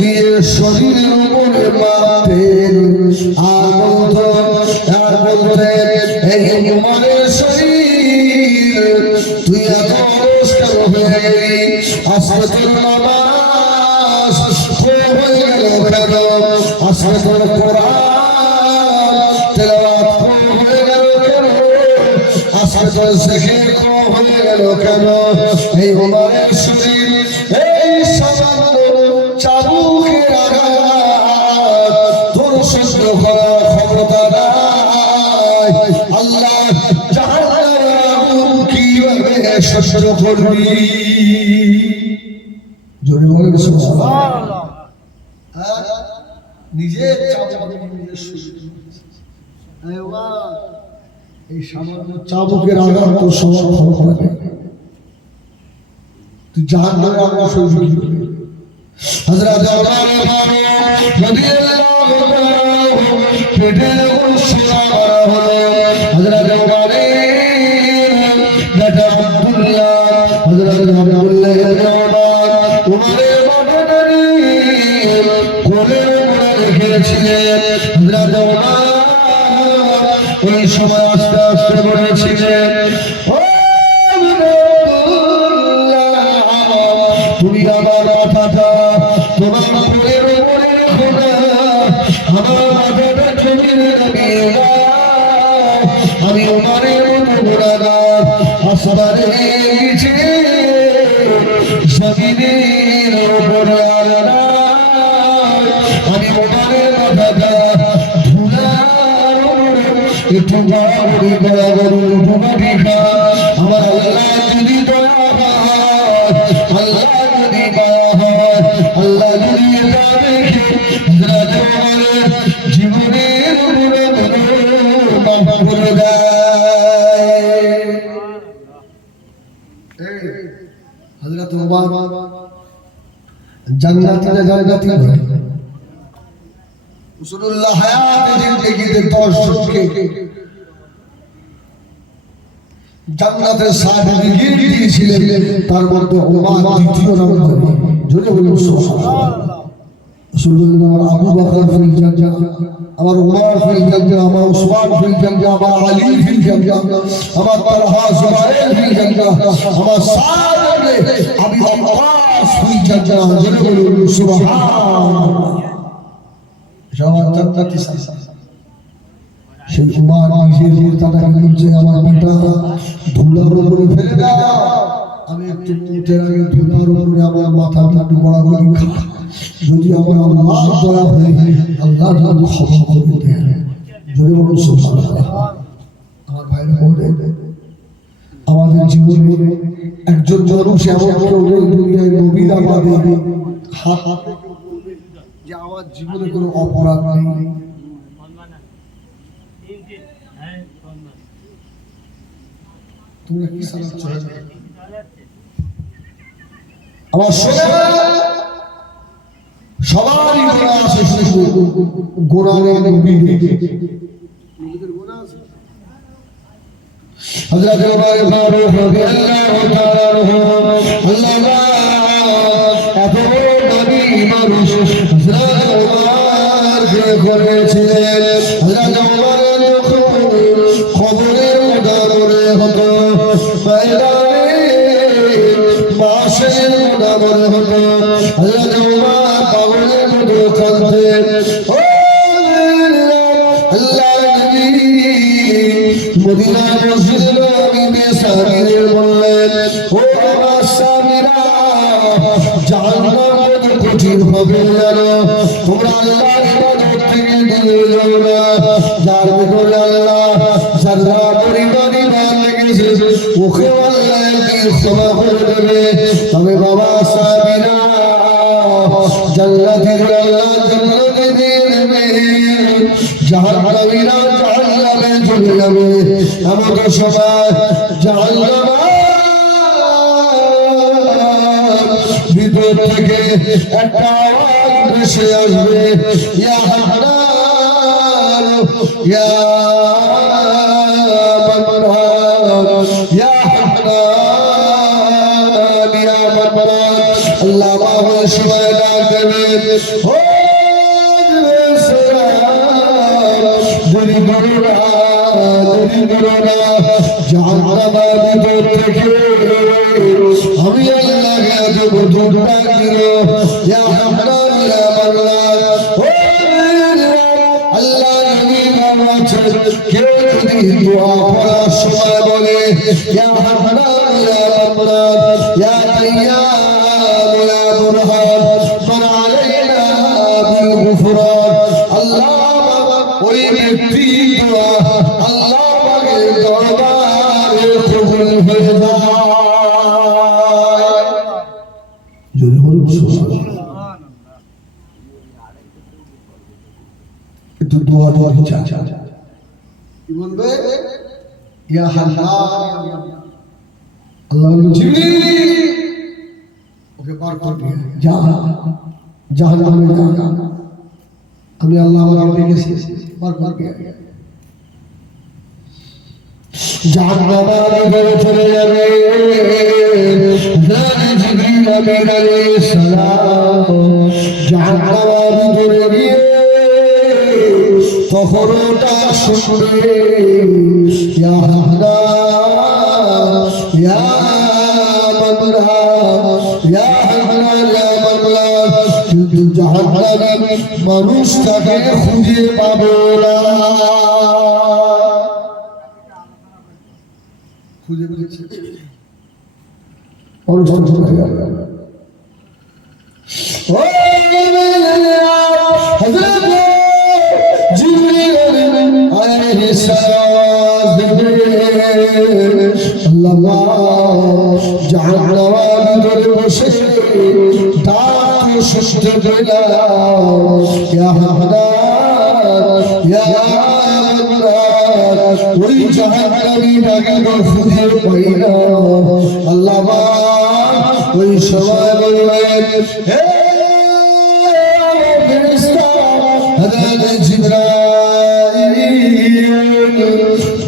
নিজের শরীরের উপরে মারতেন আর বলতেন এই ওমরের শরীর তুই এত অলস কেন হয়ে গেলি? আজকে তোর নামাজ খুব হয়ে গেল কেন? আজকে তোর কোরআন তেলাওয়াত খুব হয়ে গেল কেন? আজকে তোর জিকির খুব হয়ে গেল কেন? এই ওমরের শরীর এই সামান্য চাবুকের আঘাত তোর সহ্য করার ক্ষমতা নাই। আল্লাহ জাহান্নামের আগুন কিভাবে সহ্য করবি? জোরে বলেন সুবহানাল্লাহ। নিজের এই সামান্য চাবুকের আঘাত তোর সবার ক্ষমতা নেই। তুই জাহান্নামের আগুন সহ্য করবি। হযরত ওমর ফারুক রাদিয়াল্লাহু তাআলা পেটের উপর শোয়া হলো। হযরত ওমরের বেটা আব্দুল্লাহ, হযরত আব্দুল্লাহ ইবনে ওমর ওমরের বাটাটারি কোলের উপরে রেখেছিলেন। হযরত ওমর ওই সময় আস্তে আস্তে বলেছিলেন ও তুমি আমার মাথাটা তোমার কোলের উপরে রেখো না, আমার মাথাটা জমিনে নামিয়ে দাও। আমি ওমরের মতো গুনাহগার, আসমানের নিচে জমিনের উপরে আল্লাহ আমি ওমরের মাথাটা ধুলার উপরে একটু গড়াগড়ি ডুবাবি খা। আমার আল্লাহ যদি দয়া হয়, আল্লাহ যদি দয়া হয়, আল্লাহ যদি এটা দেখে হযরত ওমরের জীবনের উপরে মাফ করে দেয়। হযরত ওমর জান্নাতীরা জান্নাতী হয়। রাসূলুল্লাহ হায়াতে জিন্দেগিতে 10 জনকে জান্নাতের সার্টিফিকেট দিয়েছিলেন, তার মধ্যে ওমর দ্বিতীয় নম্বর। জোরে বলুন সুবহানাল্লাহ। রাসূলুল্লাহ আমার আবু বকর ফিল জান্নাহ, আমার ওমর ফিল জান্নাহ, আমার উসমান ফিল জান্নাহ, আমার আলী ফিল জান্নাহ, আমার তালহা জুবাইর ফিল জান্নাহ, আমার সাদ ইবনে আবি ওয়াক্কাস ফিল জান্নাহ। জোরে বলুন সুবহানাল্লাহ। সবার জান্নাতি সাথী। সেই ওমর নিজের মাথাটা বলছে আমার বেটা ধুলার উপরে ফেলে দাও, আমি একটু মুতের আগে ধুলার উপরে আমার মাথাটা একটু গড়াগড়ি খা, যদি আমার আল্লাহ দয়া হয়ে আল্লাহ যেন ক্ষমা করে দেন। জোরে বলুন সুবহানাল্লাহ। আমার ভাইরা বলবে আমাদের জীবনে একজন মানুষ এমন কেউ নেই দুনিয়ায় নবীরা বাদে হাত হাতে যে আমার জীবনে কোনো অপরাধ নেই। তোমরা কি চালাচ্ছ? আমার সবারই গোনা আছে, শুধু গোনা নেই নবী নেই। হযরত ওমর ফারুক রাদিয়াল্লাহু তাআলা আল্লাহ এত বড় নবী মানুষ হযরত ওমরকে করেছিলেন। হযরত ওমর যখন কবরের উদাহরণে হতো, ময়দানে মাসের উদাহরণে হতো, হযরত ওমর কবরের মধ্যে কাঁদতেন। মদিনা মসজিদে নববীতে সাবিরে বললেন, ও আমার সাবিরা, জাহান্নাম কত কঠিন হবে জানো? তোমরা আল্লাহর ইবাদত থেকে দূরে যাও না। যার ভিতরে আল্লাহ যারা পরিমাণ ঈমান রেখেছে ওকে আল্লাহ একদিন ক্ষমা করে দেবে। তবে বাবা সাবিরা, জান্নাতে আল্লাহ জান্নাতে দিয়ে দেবে, জাহান্নামীরা জাহান্নামে চলে যাবে। এমন সময় জাহান্নামের ভিতর থেকে একটা আওয়াজ ভেসে আসবে, ইয়া হান্নান ইয়া মান্নান ইয়া হান্নান ইয়া মান্নান। আল্লাহ বাবার সময় ডাক দেবে, ও দেরি করো না, দেরি করো না, জাহান্নামের ভিতর থেকে আমি আল্লাহকে এত বড় ডাক দিল, ইয়া হান্নান ইয়া মান্নান। ও আল্লাহ নবী বলেছেন, কেউ যদি দোয়া করার সময় বলে ইয়া হান্নান ইয়া মান্নান ইয়া তাইয়াম ইয়া বুরহান মান আলাইনা বিল গুফরান, আল্লাহ ওই ব্যক্তি দোয়া আল্লাহ পাকের দরবারে কবুল হয়ে যায়। জোরে বলুন সুবহানাল্লাহ। একটু দোয়া ইচ্ছা কি বলবে? ইয়া হান্নান, আল্লাহ বলছেন ওকে পার করবে, যা জাহান্নামে যা, আমি আল্লাহ আমাকে ডেকেছি, পার করবে। জাহান্নামের ভিতরে চলে যাবে। জিবরিল আমিন আলাইহিস সালাম জাহান্নামের ভিতরে গিয়ে তখন ওটা শুনবে, ইয়া হান্নান ইয়া মান্নান ইয়া হান্নান ইয়া মান্নান। কিন্তু জাহান্নামে মানুষ তাকে খুঁজে পাবে না। খুঁজে পেয়েছে অনুষ্ঠান হয়ে গেল। হযরত জিবরিল আলাইহিস সালাম আল্লাহ জাহান্নামের ভিতরে বসে ডাক শুনতে পেলাম, ইয়া হান্নান ইয়া মান্নান। ওই জাহান্নামী ডাকে খুঁজে পাই না। আল্লাহ ওই সময় বললেন, হে ফেরেশতা হযরত জিবরাইল,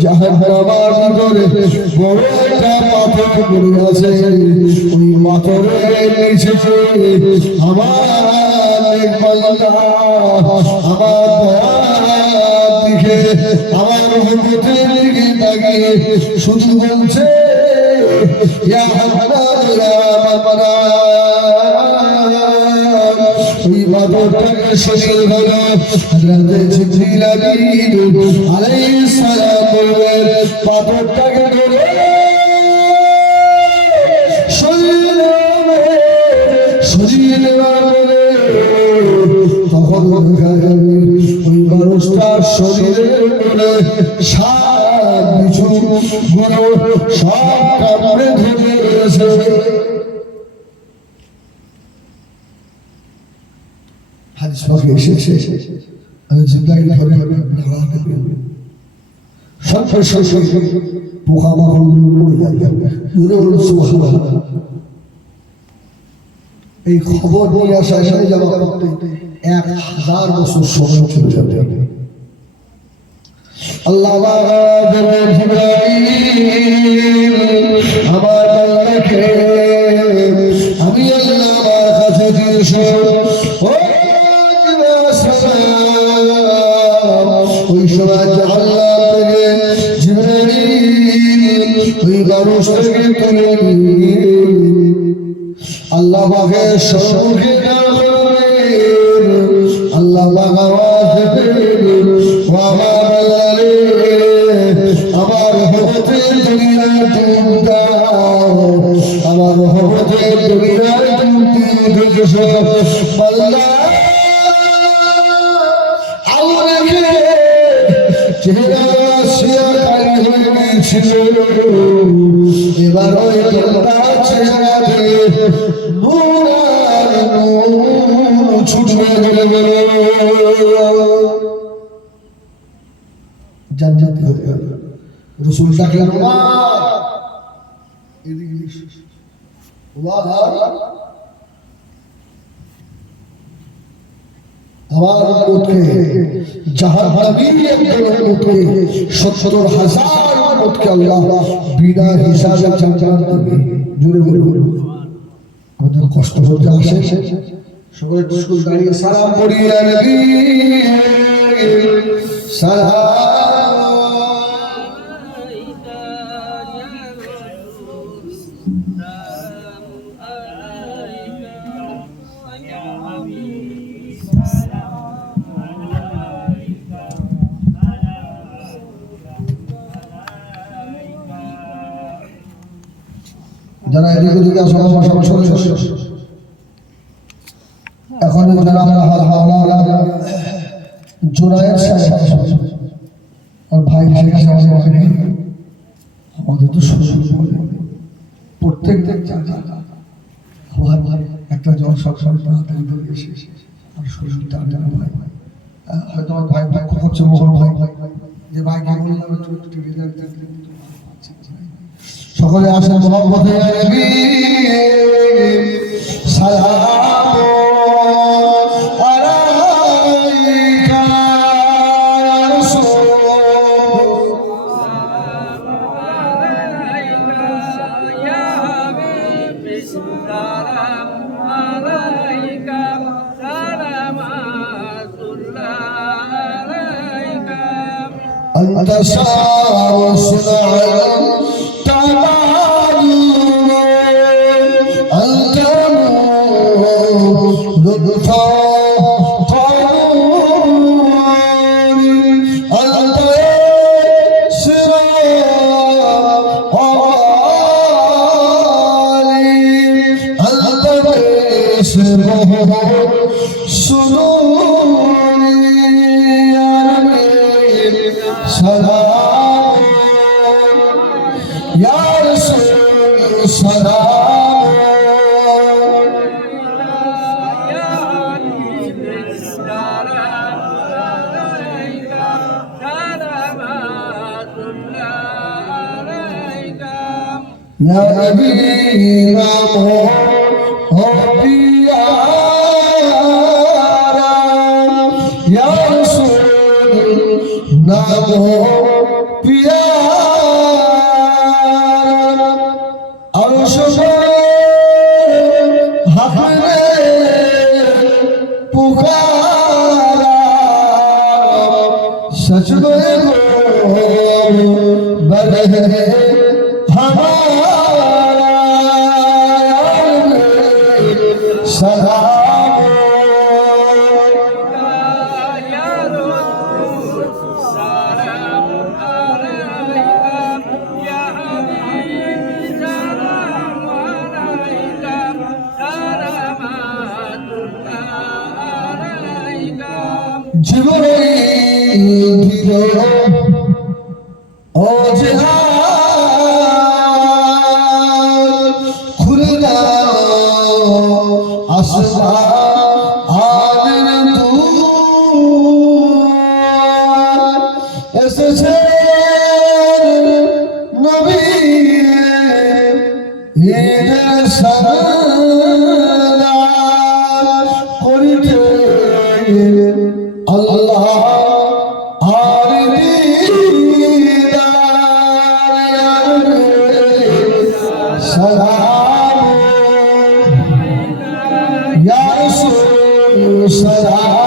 জাহান্নামের ভিতরে বড় একটা পাথর পড়ে আছে, ওই পাথরের নিচে আমার এক বান্দা আমার দয়ার দিকে আমার রহমতের দিকে তাকিয়ে শুধু বলছে, ইয়া হান্নান ইয়া মান্নান। ওই পাথরটাকে শরীর হলো হযরত জিবরিল আমিন আলাইহিস সালাম বললেন, পাথরটাকে ধরে শরীরে বলে তখন দেখা যাবে ওই মানুষটার শরীরের মধ্যে সাত বিছু গুরু সব কামড়ে ধরেছে। হাদিস পাকে এসেছে জিবরাইল ধরে নাড়া দেবে সঙ্গে সঙ্গে পোকামাকড়গুলো পড়ে যায়। সুবহানাল্লাহ। এই খবর নিয়ে আসা এসে যাওয়া করতে 1000 বছর সময় চলে যাবে। আল্লাহ বলেন জিবরাইল আমার বান্দাকে আমি আল্লাহর কাছে দিয়েছি। ও ওই সময় আল্লাহ থেকে জিবরাইল ওই মানুষ থেকে তুলে নিয়ে আল্লাহ পাকের সম্মুখে আল্লাহ পাক আওয়াজ দেবেন, ও আমার আল্লাহ রে, আমার রহমতের দুনিয়ার ডুব দাও, আমার রহমতের দুনিয়ার ডুব দিয়েছ আল্লাহ। চেহারা শিয়া কালি হয়ে গিয়েছিল, এবার ওই চেহারা দিয়ে ছুটবে গেলে জান্নাতে হয়ে গেল। রসুল ডাকলেন আমার উম্মতকে জাহান্নামী একজন উম্মতকে 70,000 উম্মতকে আল্লাহ বিনা হিসাবে জান্নাত দেবে। জোরে বলুন। আমাদের কষ্ট হতে আসে সবাই স্কুল দাঁড়িয়ে সালাম পড়ি ইয়া নবী সালাম যারা এদিকে ওদিকে এখন যারা জোড়ায়ের আর ভাই আমাদের তো প্রত্যেক আবার একটা জন সবসময় তাড়াতাড়ি ধরে এসে আর শরীর টানা ভাই হয়তো আমার ভাই ভাই খুব হচ্ছে মোহন ভাই যে ভাইকে বললাম সকলে আসেন মোহাম্মদ নবী সালাম আলাইকা ইয়া রাসূল ইয়া হাবিব সালাম আলাইকা সালামাতুল্লাহ আলাইকা আনতা সাওসুল Ya Nabi Namo Hopiyara Ya Rasul Namo Piyara Arshore Hakme Pukhara Sach Boye Badhe জীবনে ও জেহা আল্লাহ আর দিদার সালাম ইয়া রাসূল সালাম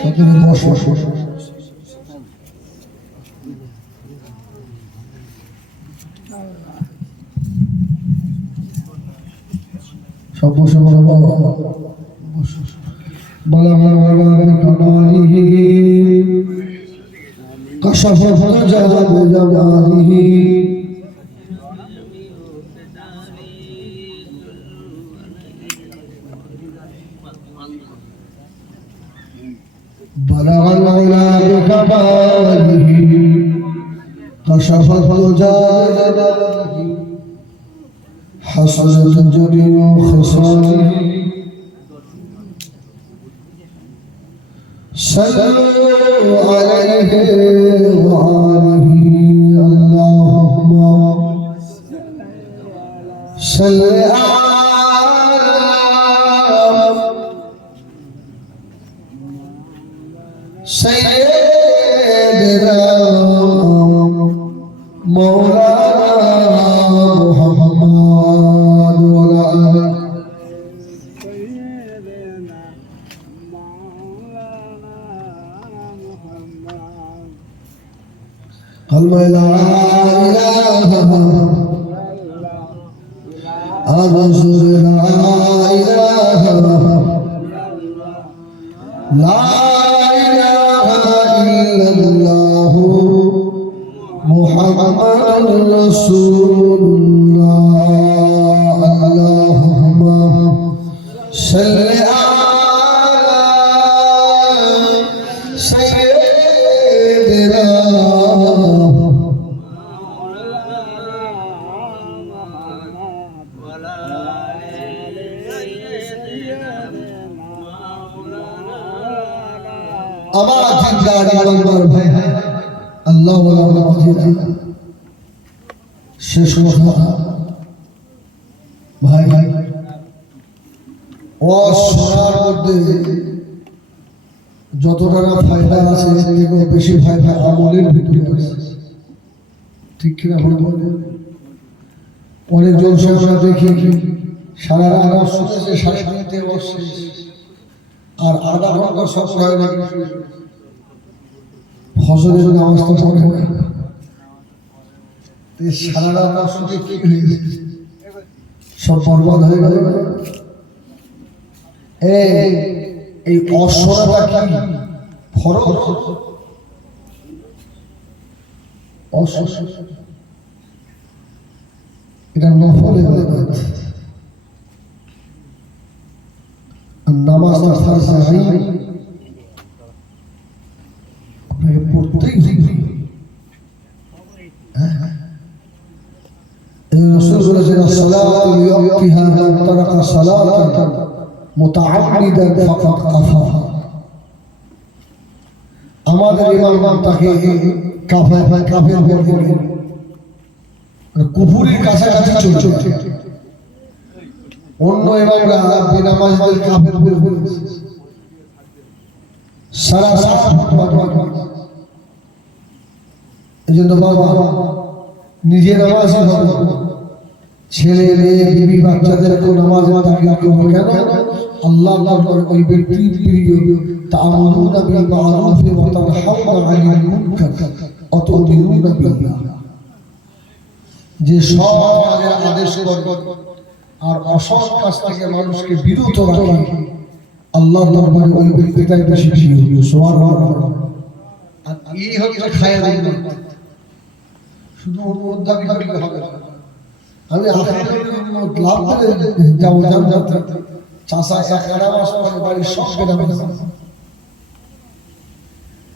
সকলে বসো সব বসে বলো বাবা বলা কামালিহি কশফ জামালিহি بلغ العلا بكماله كشف الجلال حسنت جميع خصاله صلوا عليه وآله اللهم صل على سيدنا مولانا محمد وعلى آله سيدنا مولانا محمد قلب لا إله أنصر لا إله لا إله إلا الله محمد رسول الله اللهم صل على سيدنا আমার জিন্দার আমার ভাই আল্লাহ ওয়ালা মাজিদ শেষ কথা ভাই ও সোনার মধ্যে যতটা না ফায়দা আছে এর থেকেও বেশি ফায়দা আমলের ভিতরে আছে ঠিক কিনা বলুন অনেক জলসা আমরা দেখি সারা রাত শুনেছে সাড়ে তিনটে বসে আর আধা ঘন্টা সব হয় না ফসলের নামাজটা পড়ে না সারা রাত শুনে কি সব বরবাদ হয়ে গেল এই অসরাটা কি ফরজ এটা নফল ইবাদত নামাজটা ফরজ আইন আপনাকে পড়তেই হবে الرسول صلى الله عليه وسلم الصلاة لوقتها من ترك صلاة متعمدا فقد كفر আমাদের ইমাম তাকে কাফের বললেন কুফুরির কাছাকাছি চলছে অন্য ইমামরা বেনামাজদের কাফের বললেন সারা এজন্য বাবা নিজে নামাজ হবে ছেলে মেয়ে বিবি বাচ্চাদেরকেও নামাজে তাকিয়ে কেন আল্লাহ ওই ব্যক্তির প্রিয় তা'মুরুনা বিল মা'রুফ ওয়া তানহাউনা আনিল মুনকার ওয়া তু'মিনুনা বিল্লাহ যে সৎ কাজের আদেশ করে আর অসৎ কাজ থেকে মানুষকে বিরত রাখে আল্লাহর দরবারে ওই ব্যক্তিটাই বেশি প্রিয় সুবহানাল্লাহ আর এই হচ্ছে খায়রাত শুধু ওর মধ্যে করলে হবে না আমি আখিরাতের লাভ করে যাবো চাষা এক মাস পরে বাড়ির সব কেনা বেচা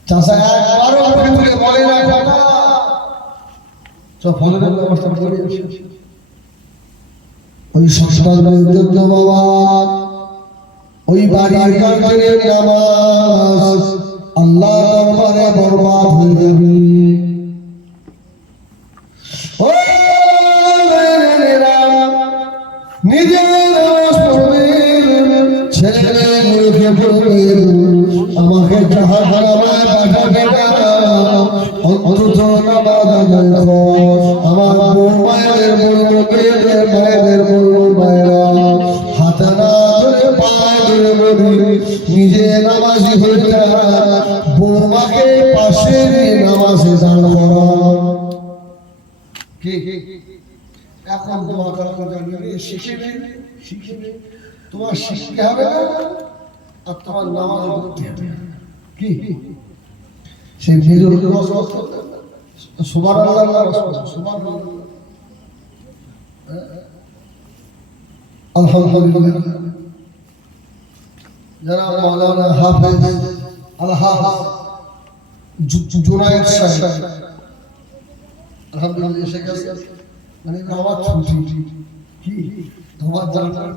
চাষা একবারও করে বলে না সব ফলের ব্যবস্থা করে ওই সন্তানের জন্য বাবা ওই বাড়ির গার্জেনের নামাজ আল্লাহ দরবারে বরবাদ হয়ে যাবে। ও মেয়েরা, নিজের নামাজ পড়বেন, ছেলেগুলোকে বলবেন আমাকে জাহান্নামে পাঠাবে না, অন্তত নামাজ আদায় কর। আমার বউ মায়েদের বলবো, মেয়েদের মায়েদের বলবো, মায়েরা হাতে না ধরে পায়ে ধরে বলি নিজে নামাজি হয়ে যা, বৌমাকে পাশে নিয়ে নামাজে দাঁড় করা। কি এখন দোয়া করা জানবে, শিখবে শিখবে, তোমার শিখতে হবে না আর তোমার নামাজ পড়তে হবে। কি সেই নিজের সুবহানাল্লাহ, সুবহানাল্লাহ, আলহামদুলিল্লাহ। যারা মাওলানা হাফেজ আল-হাফেজ জুনায়েদ সাহেব আলহামদুলিল্লাহ এসে গেছে, মানে আমার ছুটি কি তোমার জানার